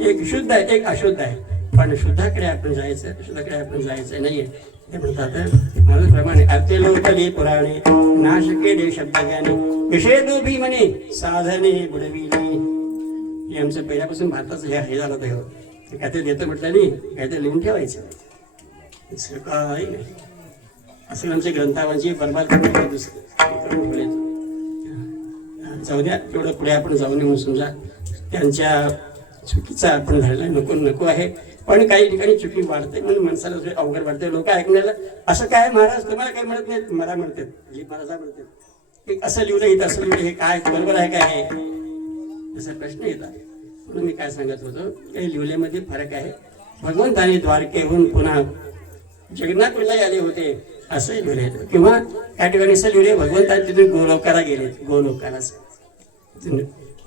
एक शुद्ध आहे एक अशुद्ध आहे पण शुद्धाकडे आपण जायचं शुद्धाकडे आपण जायचं नाहीये. ते म्हणतात माझ्याप्रमाणे अर्थे लोकले पुराणे नाश केले शब्दज्ञाने विषेदोभी म्हणे साधने बुडविले. हे आमचं पहिल्यापासून भारताचं हे झालं ते काहीतरी देतं म्हटलं नाही काहीतरी लिहून ठेवायचं काही नाही. असं आमच्या ग्रंथावांची बरबाद करून दुसरं जाऊ द्या तेवढं पुढे आपण जाऊ नये म्हणून समजा त्यांच्या चुकीचा आपण झालेला नको आहे. पण काही ठिकाणी चुकी वाढते म्हणून माणसाला अवघड वाटते. लोक ऐकण्याला असं काय महाराज तुम्हाला काही म्हणत नाहीत मला म्हणतात जी महाराजा म्हणतात असं लिहिलं हे तसं लिहिलं हे काय बरोबर आहे काय असा प्रश्न येतात. म्हणून मी काय सांगत होतो काही लिहिल्यामध्ये फरक आहे. भगवंताने द्वारकेहून पुन्हा जगन्नाथपुरीला आले होते असंही लिहिले किंवा त्या ठिकाणी असं लिहिले भगवंताने तिथून गोलोकाला गेले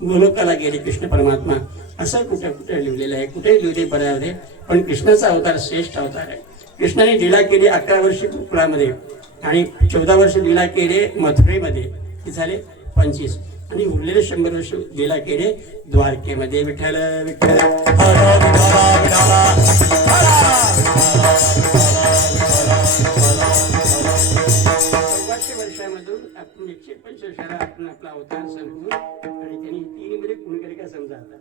गोलोकाला गेले कृष्ण परमात्मा असं कुठे कुठे लिहिलेलं आहे. कुठेही लिहिले बऱ्या होते पण कृष्णाचा अवतार श्रेष्ठ अवतार आहे. कृष्णाने लीला केली 11 वर्ष गोकुळामध्ये आणि 14 वर्ष लीला केले मथुरेमध्ये किती झाले 25 आणि उरलेले 100 वर्ष लीला केले द्वारकेमध्ये. विठ्ठल विठ्ठल वर्षामधून आपण 125 वर्षाला आपण आपला अवतार संपवून आणि त्यांनी 3 मध्ये कुणीकडे काय समजा आता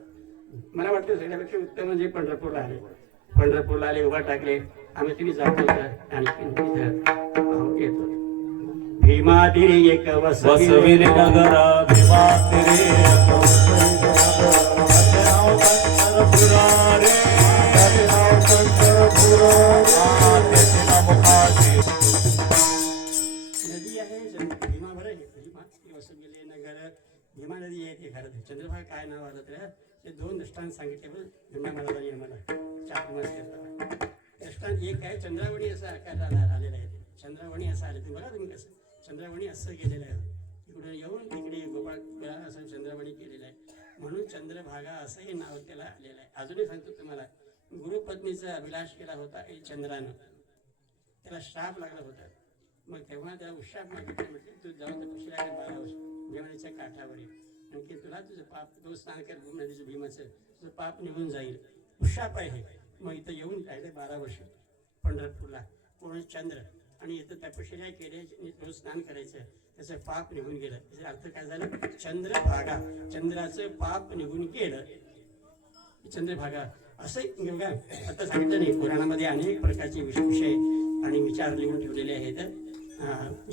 मला वाटतं सगळ्यापेक्षा उत्तम म्हणजे पंढरपूरला आले उभा टाकले आम्ही तुम्ही जात होता आणि येतो भीमातिरी एक वसविले नगरा भीमातिरी एक वसविले नदी आहे भीमावर वसविले नगर भीमा नदी आहे ते खरं चंद्रभागा काय नाव आलं तर ते 2 दृष्टांत सांगितले बरं भीमा महाराजांनी आम्हाला चातुर्मास करताना. दृष्टांत एक आहे चंद्रावणी असं आकाराला आलेलं आहे. चंद्रावणी असं आलं तुम्ही बघा तुम्ही कसं चंद्रावणी असं केलेलं आहे. इकडून येऊन तिकडे गोपाळ असं चंद्रावणी केलेलं आहे म्हणून चंद्रभागा असंही नाव त्याला आलेलं आहे. अजूनही सांगतो तुम्हाला गुरुपत्नीचा अभिलाष केला होता चंद्रानं त्याला श्राप लागला होता. मग तेव्हा त्याला उशाप मागितले म्हटले तू जाऊन तपशीला 12 वर्ष भीमाच्या काठावर ये आणखी तुला तुझं पाप तो स्नान कर नदीचं भीमाचं तुझं पाप निघून जाईल उशाप आहे. मग इथं येऊन राहिले 12 वर्ष पंढरपूरला पूर्ण चंद्र आणि इथं तपशिला केले रोज स्नान करायचं त्याचं पाप निघून गेलं. त्याचा अर्थ काय झालं चंद्रभागा चंद्राचं पाप निघून गेलं चंद्रभागा असं बघा. आता सांगितलं नाही पुराणामध्ये अनेक प्रकारचे विषय आणि विचार लिहून ठेवलेले आहेत.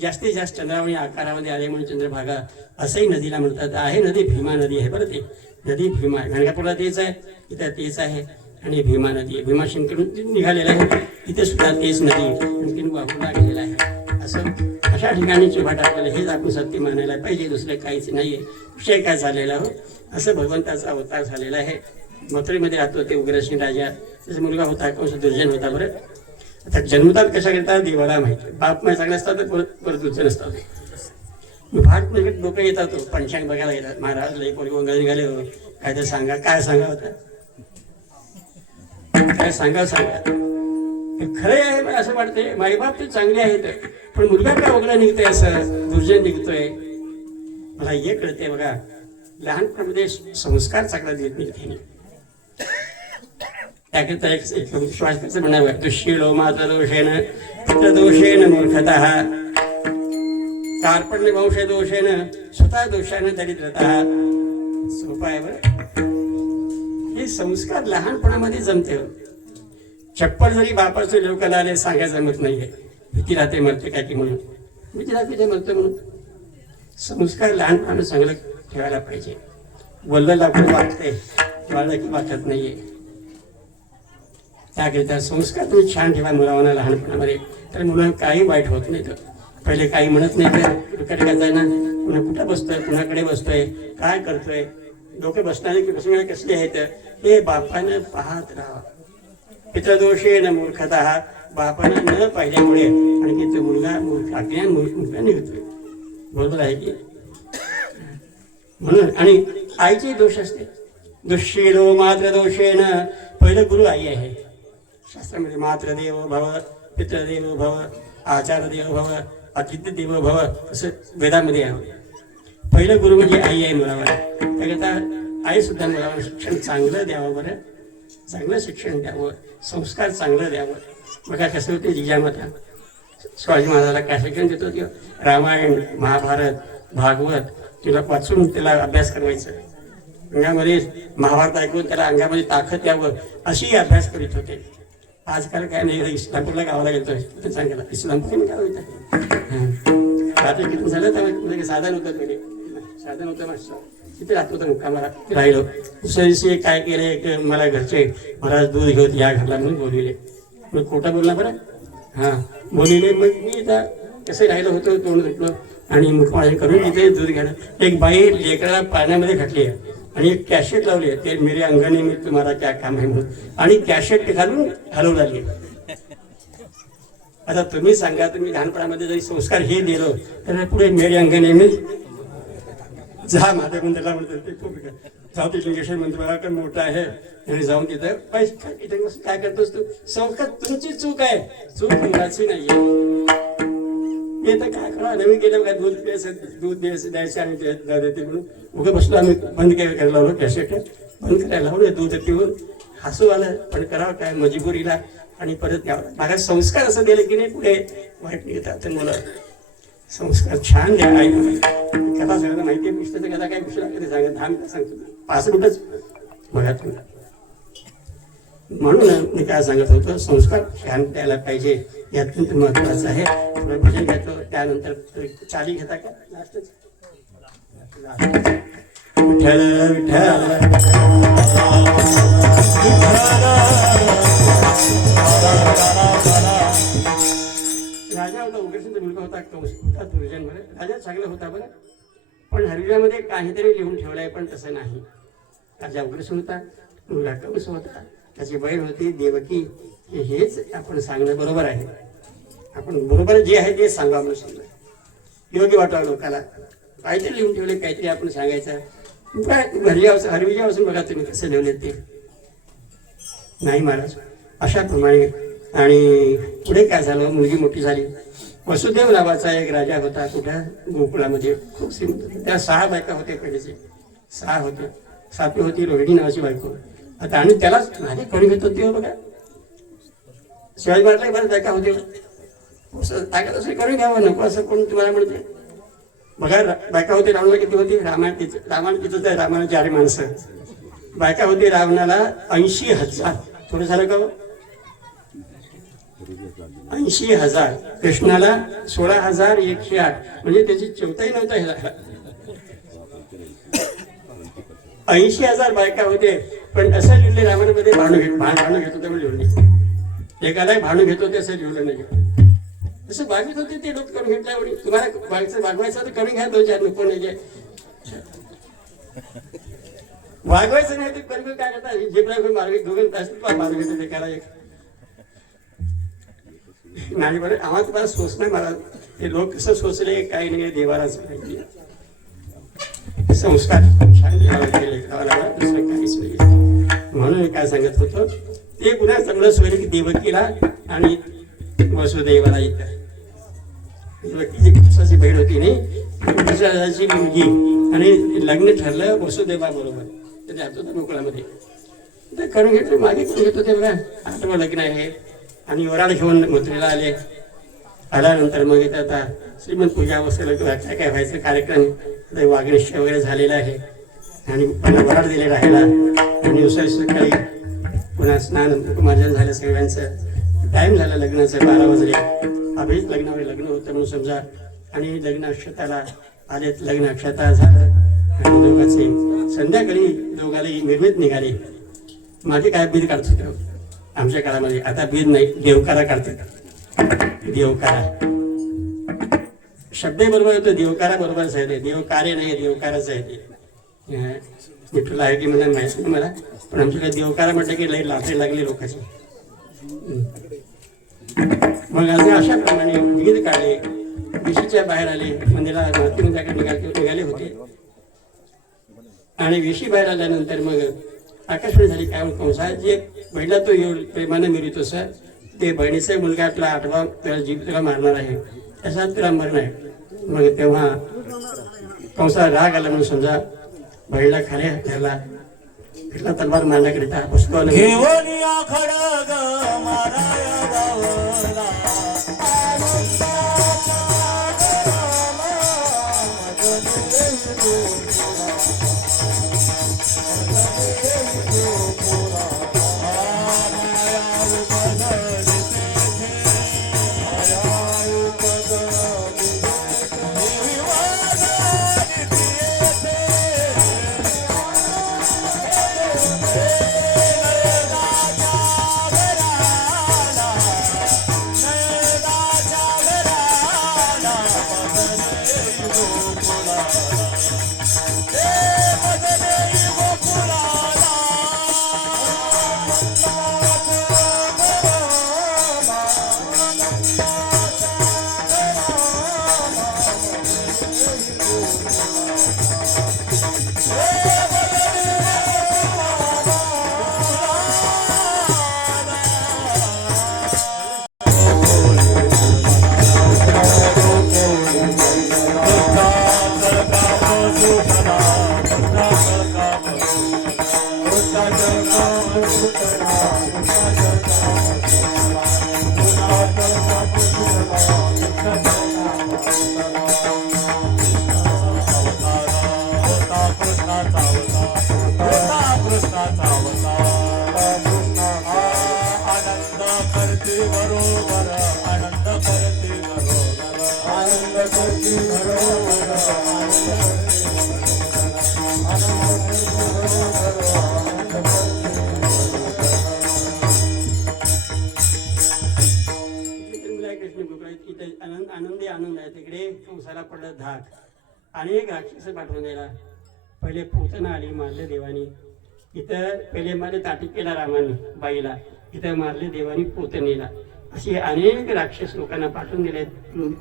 जास्तीत जास्त चंद्रावणी आकारामध्ये आले म्हणून चंद्रभागा असंही नदीला म्हणतात. आहे नदी भीमा नदी आहे बरं ते नदी भीमा गाणगापूरला तेच आहे इथं तेच आहे आणि भीमा नदी आहे. भीमाशंकरून निघालेलं आहे तिथे सुद्धा तेच नदी आणखीन वाहून गेलेलं आहे. असं अशा ठिकाणी चुभा टाकलेलं हेच आपण सत्य मानायला पाहिजे दुसरं काहीच नाही आहे. विषय काय झालेला हो असं भगवंताचा अवतार झालेला आहे. मथुरेमध्ये राहतो ते उग्रसेन राजा त्याचा मुलगा होता कंस दुर्जन होता. बरं आता जन्मतात कशा करतात देवाला माहिती. बाप माहिती चांगलं असतात तर परत दुर्जन असतात. भाट म्हणजे लोक येतात पंचांग बघायला येतात महाराज लई पोरी वंगाला निघाले हो काय तर सांगा काय सांगा होतं काय सांगा खरं आहे पण असं वाटतंय माईबाप ते चांगले आहेत पण मुलगा का वगळा निघतोय असं दुर्जन निघतोय. मला हे कळते बघा लहानपणामध्ये संस्कार चांगला देत नाही त्यांनी. त्याकरिता एक विश्वास म्हणावं, दुःशीलो मातृदोषेण पितृदोषेण मूर्खतः कार्पण्य वंश दोषेण स्वतः दोषाने दरिद्रता. सोपं आहे बरं. हे संस्कार लहानपणामध्ये जमते. चप्पल जरी बापाचं लोकांना आले सांगायचं जमत नाहीये, भीती राहते मरते काय की म्हणून, भीती राहते ते मरते म्हणून. संस्कार लहानपणानं चांगलं ठेवायला पाहिजे. वल्ल लाकूड वागते, वाळलं की वाटत नाहीये. त्याकरिता संस्कार तुम्ही छान ठेवा मुलांना लहानपणामध्ये, तर मुलं काही वाईट होत नाही. तर पहिले काही म्हणत नाही, तर कडे जायना पुन्हा कुठं बसतोय, कुणाकडे बसतोय, काय करतोय, डोके बसणारे की बसणारे कसले आहेत हे बापानं पाहत राहा. पितृदोषेण मूर्खतः बापानं न पाहिल्यामुळे आणि तो मुलगा मूर्ख अज्ञान मुलगा निघतोय. बरोबर आहे की म्हणून. आणि आईचे दोष असते. दुःशीलो मातृदोषेण. पहिलं गुरु आई आहे. शास्त्रामध्ये मातृदेव भव, पितृदेव भव, आचार्यदेव भव, अतिथ्यदेव भव असं वेदामध्ये आहे. पहिलं गुरु म्हणजे आई आहे मुलावर. त्याकरता आई सुद्धा मुलावर शिक्षण चांगलं द्यावं. बरं, चांगलं शिक्षण द्यावं, संस्कार चांगलं द्यावं. बघा कसं होते जिजामाता शिवाजी महाराजाला काय शिक्षण देत होते. रामायण महाभारत भागवत तिला वाचून त्याला अभ्यास करवायचं. अंगामध्ये महाभारत ऐकून त्याला अंगामध्ये ताकद यावं अशी अभ्यास करीत होते. आजकाल काय नाही, इस्लामपूरला गावाला गेलतोय ते सांगितलं इस्लामपूर गाव येतं रात्री किती झालं तर साधन होतं. पहिले साधन होतं मास्टर तिथे राहत होतं मुक्कामाला राहिलो. दुसऱ्या दिवशी काय केले, मला घरचे महाराज दूध घेऊन या घरला म्हणून बोलविले. मग खोटं बोलला बरं. हां बोलविले. मग मी आता कसं राहिलो होतो, तोंड धुतलं आणि मुखमाळी करून तिथे दूध घ्यायला. एक बाई लेकराला पाण्यामध्ये घातली आहे आणि एक कॅशेट लावली आहे, ते मेरे अंगणे मी तुम्हाला क्या काम आहे म्हणून, आणि कॅशेट घालून हलवू लागली. आता तुम्ही सांगा, तुम्ही लहानपणामध्ये जरी संस्कार हे दिलं तर पुढे मेरे अंगणे मी जा माझ्या मंदिरला म्हणतो ते खूप जाऊ ते लिंगेश्वर मंदिर बघा मोठं आहे आणि जाऊन तिथं पैसे इथे काय करतोस तू. संस्कार तुमची चूक आहे, चूक मुलाची नाहीये. मी तर काय करा नवीन गेलं का दूध द्यायचं आणि देते म्हणून उगं बसलो आम्ही. बंद करायला लावलं कॅसेट, बंद करायला लावलं. दूध पिऊन हसू आलं, पण करावं काय मजबुरीला आणि परत घ्यावं. माझा संस्कार असं दिले की नाही पुढे वाईट निघतात. मुलं संस्कार छान द्या. आई कथा सगळ्यांना माहिती आहे, पुस्तकाचं कथा काय पुस्तक कधी सांगा 10 मिनिटं सांगतो, 5 मिनिटच बघा तुम्ही. म्हणून मी काय सांगत होतो, संस्कार छान द्यायला पाहिजे, हे अत्यंत महत्वाचं आहे. थोडं भजन घेतो, त्यानंतर चाली घेता का लास्टच. विठ्ठल राजा होता, उग्रसेनचा मुलगा होता कंस होता दुर्जनमध्ये. राजा चांगला होता बरं, पण हरिजामध्ये काहीतरी लिहून ठेवलंय, पण तसं नाही. राजा उग्रसेन होता, मुलगा कंस होता, त्याची बहीण होती देवकी. हेच आपण सांगणं बरोबर आहे. आपण बरोबर जे आहे ते सांगा म्हणून सांगलं योग्य वाटावं लोकांना. काहीतरी लिहून ठेवले, काहीतरी आपण सांगायचं. हरविजापासून बघा तुम्ही कसं लिहिलेत ते. नाही महाराज अशाप्रमाणे. आणि पुढे काय झालं, मुलगी मोठी झाली. वसुदेव नावाचा एक राजा होता कुठं गोकुळामध्ये, खूप श्रीमंत होता. त्या 6 बायका होते, पहिलेचे 6 होते. 7वी होती रोहिणी नावाची बायको. आता आणि त्यालाच माझे करून घेत होते बघा. शिवाजी महाराजला बऱ्याच बायका होते. ताकद असं करून घ्यावं, नको असं कोण तुम्हाला म्हणते. बघा बायका होती रावणाला किती होती. रामायण तिथंच आहे, रामायणाची 4 माणसं. बायका होती रावणाला 80,000. थोडं झालं का 80,000. कृष्णाला 16,108. म्हणजे त्याची चौथाही नव्हता हे झाला. 80,000 बायका होते. पण असं लिहिले रामायणामध्ये भांडू घेत होते म्हणजे लिहिले. एकाला भांडू घेत होते असं लिहिलं नाही. तसं वागत होते ते लोक करून घेतल्यावर. तुम्हाला वागवायचं तर करून घ्या 2-4 नको नाही घ्या. वागवायचं नाही ते करून काय करता. जे प्रकार मार्ग दोघं असतील मार्ग घेतो ते करा. एक नाही बरं आम्हाला तुम्हाला सोच नाही मला. ते लोक कसं सोचले काही नाही, देवालाच माहिती. संस्कार छान केले दुसरं काहीच नाही. म्हणून काय सांगत होतो, ते पुन्हा चांगलं सोयरे की देवकीला आणि वसुदेवाला येतं. देवकीची कंसाची बहीण होती नाही, दुसऱ्याची मुलगी आणि लग्न ठरलं वसुदेवा बरोबर ते जात होतं गोकुळामध्ये. तर करून घेतलं, मागे करून घेत होते बघा. 8वं लग्न आहे आणि वराड घेऊन मथुरेला आले. आल्यानंतर मग इथं आता श्रीमंत पूजा वगैरे काय काय व्हायचं कार्यक्रम, आता वागणेश वगैरे झालेला आहे आणि पुन्हा वराड दिले राहायला आणि दुसऱ्या सकाळी पुन्हा स्नान कुमार्जन झालं सगळ्यांचं. टाईम झाला लग्नाचं, 12 वाजले. अभिजित लग्नावर लग्न होतं म्हणून समजा आणि लग्न अक्षताला आलेत. लग्न अक्षता झालं आणि दोघांचे संध्याकाळी दोघांनाही मिरवीत निघाले. मागे काय बीद काढत होते आमच्या काळामध्ये, आता बीद नाही, देवकारा काढतात. देवकारा शब्द बरोबर होतो, देवकारा बरोबरच आहे ते, देवकार्य नाही देवकाराच आहे ते. विठ्ठल आहे की मला माहिती नाही मला, पण आमच्याकडे देवकारा म्हटलं की लई लाथे लागली लोकांची. मग अशा प्रमाणे गीत काढले, विशीच्या बाहेर आले, मंदिराला निघाले होते आणि विशी बाहेर आल्यानंतर मग आकाशवाणी झाली. काय कंसा जे बहिणीला तो येऊन प्रेमानं मिळतो सर, ते बहिणीचा मुलगा आपला 8वा त्याला जीव तुला मारणार आहे, त्याचा तुला मरण आहे. मग तेव्हा कंसा राग आला म्हणून समजा बहिणीला खाली धरला, फिरला तलवार मारण्याकरिता पुष्पा आनंदी आनंद आहे. तिकडे कंसाला पडलं धाक, अनेक राक्षस पाठवून द्यायला. पहिले पूतना आली, मारले देवानी. इथं पहिले मारले ताटिकेला रामाने बाईला, इथं मारले देवानी पूतनेला. अशी अनेक राक्षस लोकांना पाठवून दिले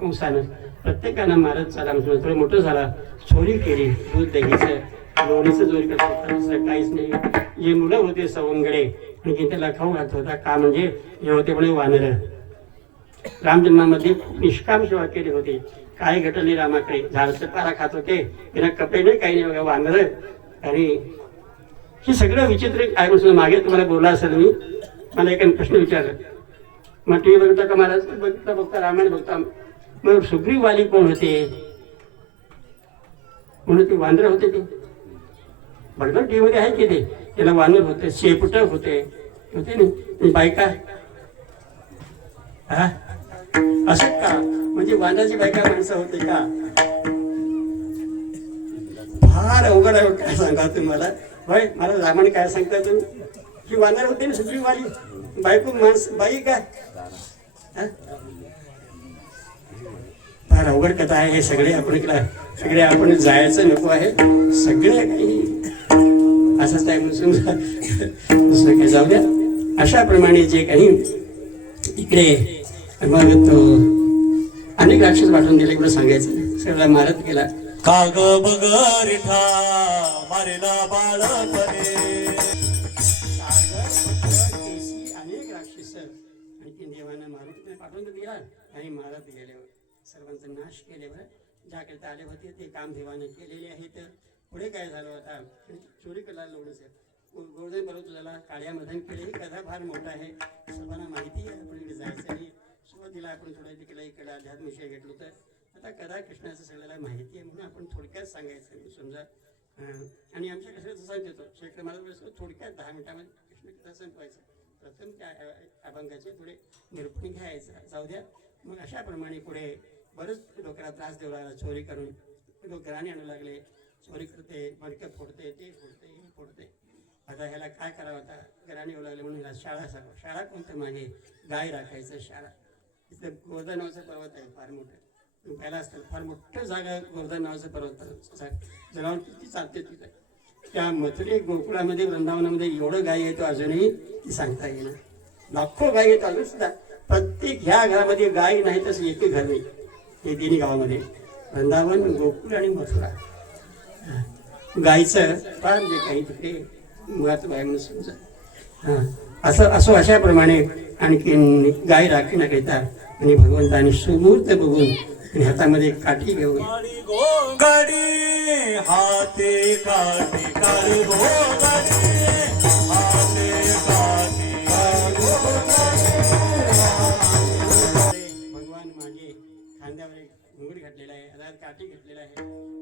कंसानं. प्रत्येकानं मारत चाला. थोडं मोठं झाला, चोरी केली, दूध दहीचं लोणीचं चोरी करत होता, काहीच नाही. जे मुलं होते सवंगडे आणि त्याला खाऊ घालत होता का, म्हणजे हे होते म्हणे वानर. रामजन्मामध्ये निष्काम सेवा केली होती. काय घटले रामाकडे, झाडचं पारा खात होते, त्यांना कपडे नाही, काही नाही बघा वानर. आणि हे सगळं विचित्र आहे म्हणून मागे तुम्हाला बोलला असेल मी. मला एक प्रश्न विचारला, मग टी व्ही बघता का महाराज? बघता बघता रामायण बघता. मग सुग्रीववाली कोण होते? म्हणून ते वानर होते. ते बघा टी व्हीमध्ये आहे की ते, त्याला वानर होते, शेपट होते ना बायका. हा असं का? म्हणजे वानराची बायका माणसं होते का? फार अवघड आहे. काय सांगा तुम्हाला होय, मला रामाने काय सांगता तुम्ही की वानर होते ना सुग्रीववाली, बायको माणस बाई काय? फार अवघड कथा आहे. हे सगळे आपण जायचं नको आहे. सगळे काही असंच आहे म्हणून दुसरं काही जाऊ द्या. अशा प्रमाणे जे काही इकडे मग तो अनेक राक्षस पाठवून दिले. एवढं सांगायचं, सगळा मारत गेला. काग बगरिठा मारेला बाळपणे. अनेक राक्षस आणि ते देवानं मारून पाठवून दिला आणि मारत गेल्यावर सर्वांचा नाश केल्यावर ज्याकरिता आले होते ते काम देवाने केलेले आहे. तर पुढे काय झालं होता, चोरी करायला लोणीचं गोवर्धन पर्वत झाला, काळ्या मधन केले. ही कथा फार मोठा आहे, सर्वांना माहिती आहे. आपण इकडे जायचं नाही. सुरुवातीला आपण थोडं तिकडे इकडे अध्यात्म विषय घेतलो, तर आता कथा कृष्णाचं सगळ्याला माहिती आहे म्हणून आपण थोडक्यात सांगायचं समजा. आणि आमच्या कसं तसं देतो शेकडे मला थोडक्यात 10 मिनिटामध्ये कृष्ण कथा संपवायचं. प्रथम त्या अभंगाचे थोडे निरूपण घ्यायचं, जाऊ द्या. मग अशाप्रमाणे पुढे बरंच लोकांना त्रास देऊ लागला. चोरी करून लोक घराने आणू लागले. चोरी करते, मडकं फोडते, ते फोडते, हे फोडते. आता ह्याला काय करावं, आता घराने येऊ लागले म्हणून ह्याला शाळा सांगू. शाळा कोणतं, मागे गाय राखायचं शाळा. इथलं गोवर्धन नावाचं पर्वत आहे फार मोठं, पहिला असतं फार मोठं जागा गोवर्धन नावाचं पर्वत. जनावर किती चालते तिथं. त्या मथुरे गोकुळामध्ये वृंदावनामध्ये एवढं गाय येतो अजूनही ती सांगता येणार. लाखो गाय येतो अजून सुद्धा. प्रत्येक ह्या घरामध्ये गाय नाही तसं एकही घर नाही. हे तिन्ही गावामध्ये वृंदावन, गोकुळ आणि मथुरा. गायचं फार जे काही तिकडे महत्व आहे म्हणून समजा. असं अशाप्रमाणे आणखीन गाय राखण्याकरिता आणि भगवंताने सुमूर्त बघून आणि हातामध्ये काठी घेऊन गाडी हाते काठी काळी गाडी हाते काठी भगवान मागे खांद्यावर एक घुंगूर घातलेला आहे, हातात काठी घेतलेला आहे.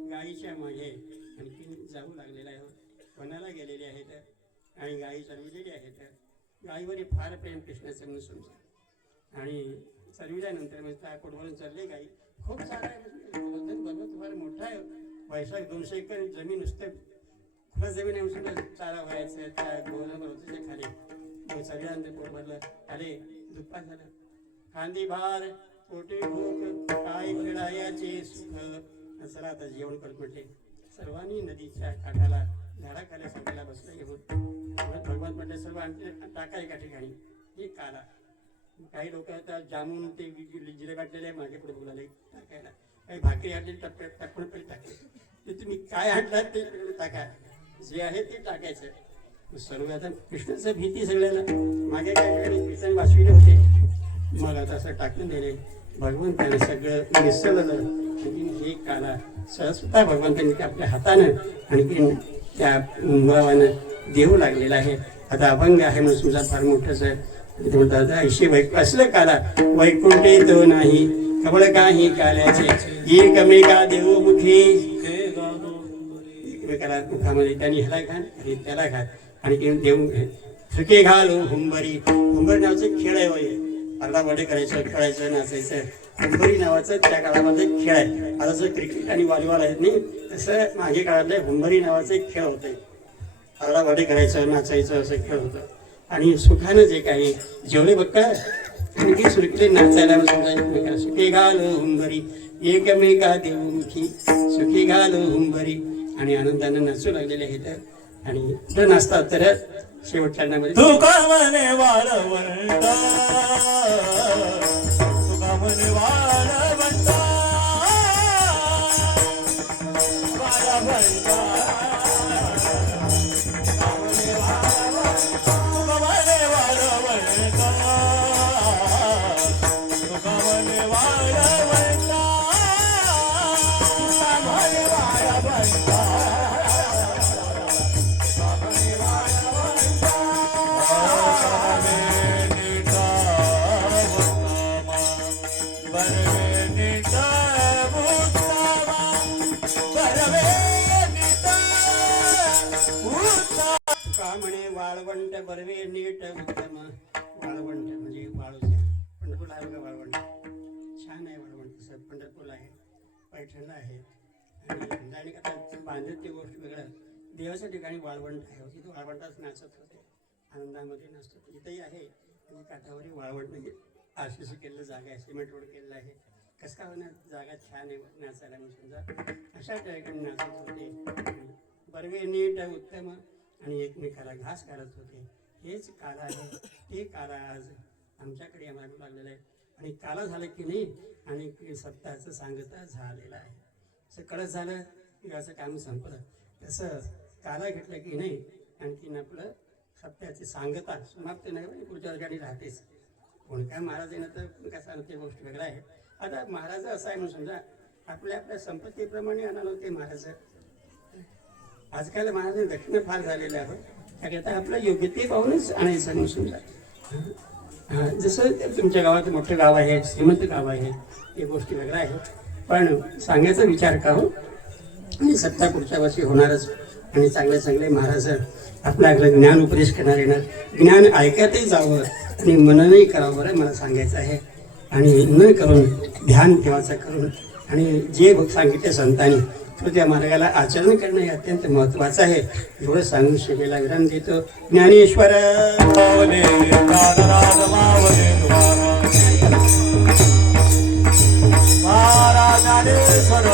गायीच्या मागे आणखी जाऊ लागलेला आहे. वनाला गेलेले आहेत आणि गायी चरविलेली आहेत. गायीवर फार प्रेम कृष्णाचं म्हणून समजा. आणि चरविल्यानंतर मग त्या कोडवरून चरले गायी. खूप सारा पर्वत फार मोठा आहे. वैशाख 200 एकर जमीन नुसतं खुला जमीन आहे सुद्धा चारा व्हायचं त्या गोवर्धन पर्वताच्या खाली. मग चरल्यानंतर पोट भरलं, आले दुप्पा झालं. खांदी भार पोटे भूक काय खेळायाचे सुख. चला आता जेवण करत म्हटले. सर्वांनी नदीच्या काठाला झाडाखाली सगळ्याला बसलं घेऊन. भगवान म्हटले सर्व टाका एका ठिकाणी. हे काला काही लोक आता जामून ते जिरे काढलेले मागे पुढे बोलायला टाकायला. काही भाकरी आणली टप्प्यात टाकून पण टाकले. ते तुम्ही काय आणलात ते टाका, जे आहे ते टाकायचं. सर्व आता कृष्णाचं भीती सगळ्याला. मागे काय कीर्तन वाचविले होते, मग आता असं टाकून दिले. भगवंताने सगळं मिसळलं. हे काला स्वतः भगवंतांनी आपल्या हातानं आणखी त्या मुलावानं देऊ लागलेला आहे. आता अभंग आहे म्हणून समजा फार मोठंच आहे. ते म्हणतात ऐशी असलं काला वैकुंठे तो नाही कबळ काही काल्याचे एकमेका देऊ मुखी. एकमेकाला मुखामध्ये त्यांनी ह्याला घाल आणि त्याला घाल आणि देऊ सुके घालू हुंबरी. हुंबर नावाचं खेळ आहे वय. आरडापारडी करायचं, खेळायचं, नाचायचं. हुंबरी नावाचं त्या काळामध्ये खेळ आहे. आता जसं क्रिकेट आणि व्हॉलीबॉल आहेत नाही, तसं मागे काळातले हुंबरी नावाचं एक खेळ होते. आरडापारडी करायचं, नाचायचं असं खेळ होतं. आणि सुखानं जे काही जेवढे बघा आणखी सुरकीले नाचायला समजा एकमेकाला सुखी घाल हुंबरी एकमेका देऊमुखी सुखी घाल हुंबरी. आणि आनंदानं नाचू लागलेले आहेत. आणि जर नाचतात तर शेवटच्या मध्ये तुका म्हणे वाळवंटा तुका म्हणे वाळवंटा वाळवंटा म्हणे वाळवंट बरवे नीट उत्तम. वाळवंट म्हणजे वाळूचे पंढरपूर आहे बघा. वाळवंट छान आहे. वाळवंट तसं पंढरपूरला आहे, पैठणला आहे. आणि आता बांधत ती गोष्ट वेगळं. देवाच्या ठिकाणी वाळवंट आहे. तिथे वाळवंटाच नाचत होते, आनंदामध्ये नाचत. इथंही आहे आणि काठावरही वाळवंट म्हणजे आरसीसी केलेलं जागा आहे, सिमेंट रोड केलेला आहे. कसं का होणार, जागा छान आहे नाचायला म्हणून समजा. अशा ठिकाणी नाचत होते. बरवे नीट उत्तम आणि एकमेकाला घास घालत होते. हेच काला आहे. ते काला आज आमच्याकडे आम्हाला लागलेलं आहे. आणि काला झालं की नाही आणि सत्ताचं सांगता झालेलं आहे. असं कळत झालं की असं काम संपलं. तसं काला घेतलं की नाही आणखीन आपलं सत्याची सांगता समाप्त नाही आणि पुढच्या ठिकाणी राहतेच. कोण काय महाराज आहे ना तर काय सांगते गोष्ट वेगळा आहे. आता महाराज असं आहे म्हणून समजा आपल्या संपत्तीप्रमाणे आणायला होते महाराज. आजकाल महाराज दक्षिण फार झालेले आहे, त्याकरता आपल्या योग्यते पाहूनच आणायचं म्हणून समजा. जसं तुमच्या गावात मोठं गाव आहे, श्रीमंत गाव आहे, हे गोष्टी वेगळ्या आहेत, पण सांगायचा विचार का हो. आणि सत्ता पुढच्या वर्षी होणारच, आणि चांगले चांगले महाराज आपल्याकडे ज्ञान उपदेश करणार येणार. ज्ञान ऐकतही जावं आणि मननही करावं बरं मला सांगायचं आहे. आणि न करून ध्यान ठेवायचं करून, आणि जे सांगितले संतांनी तो त्या मार्गाला आचरण करणं हे अत्यंत महत्त्वाचं आहे. एवढं सांगून सेवेला विराम देतो. ज्ञानेश्वर मावले ज्ञानराज मावले द्वारा. महाराज ज्ञानेश्वर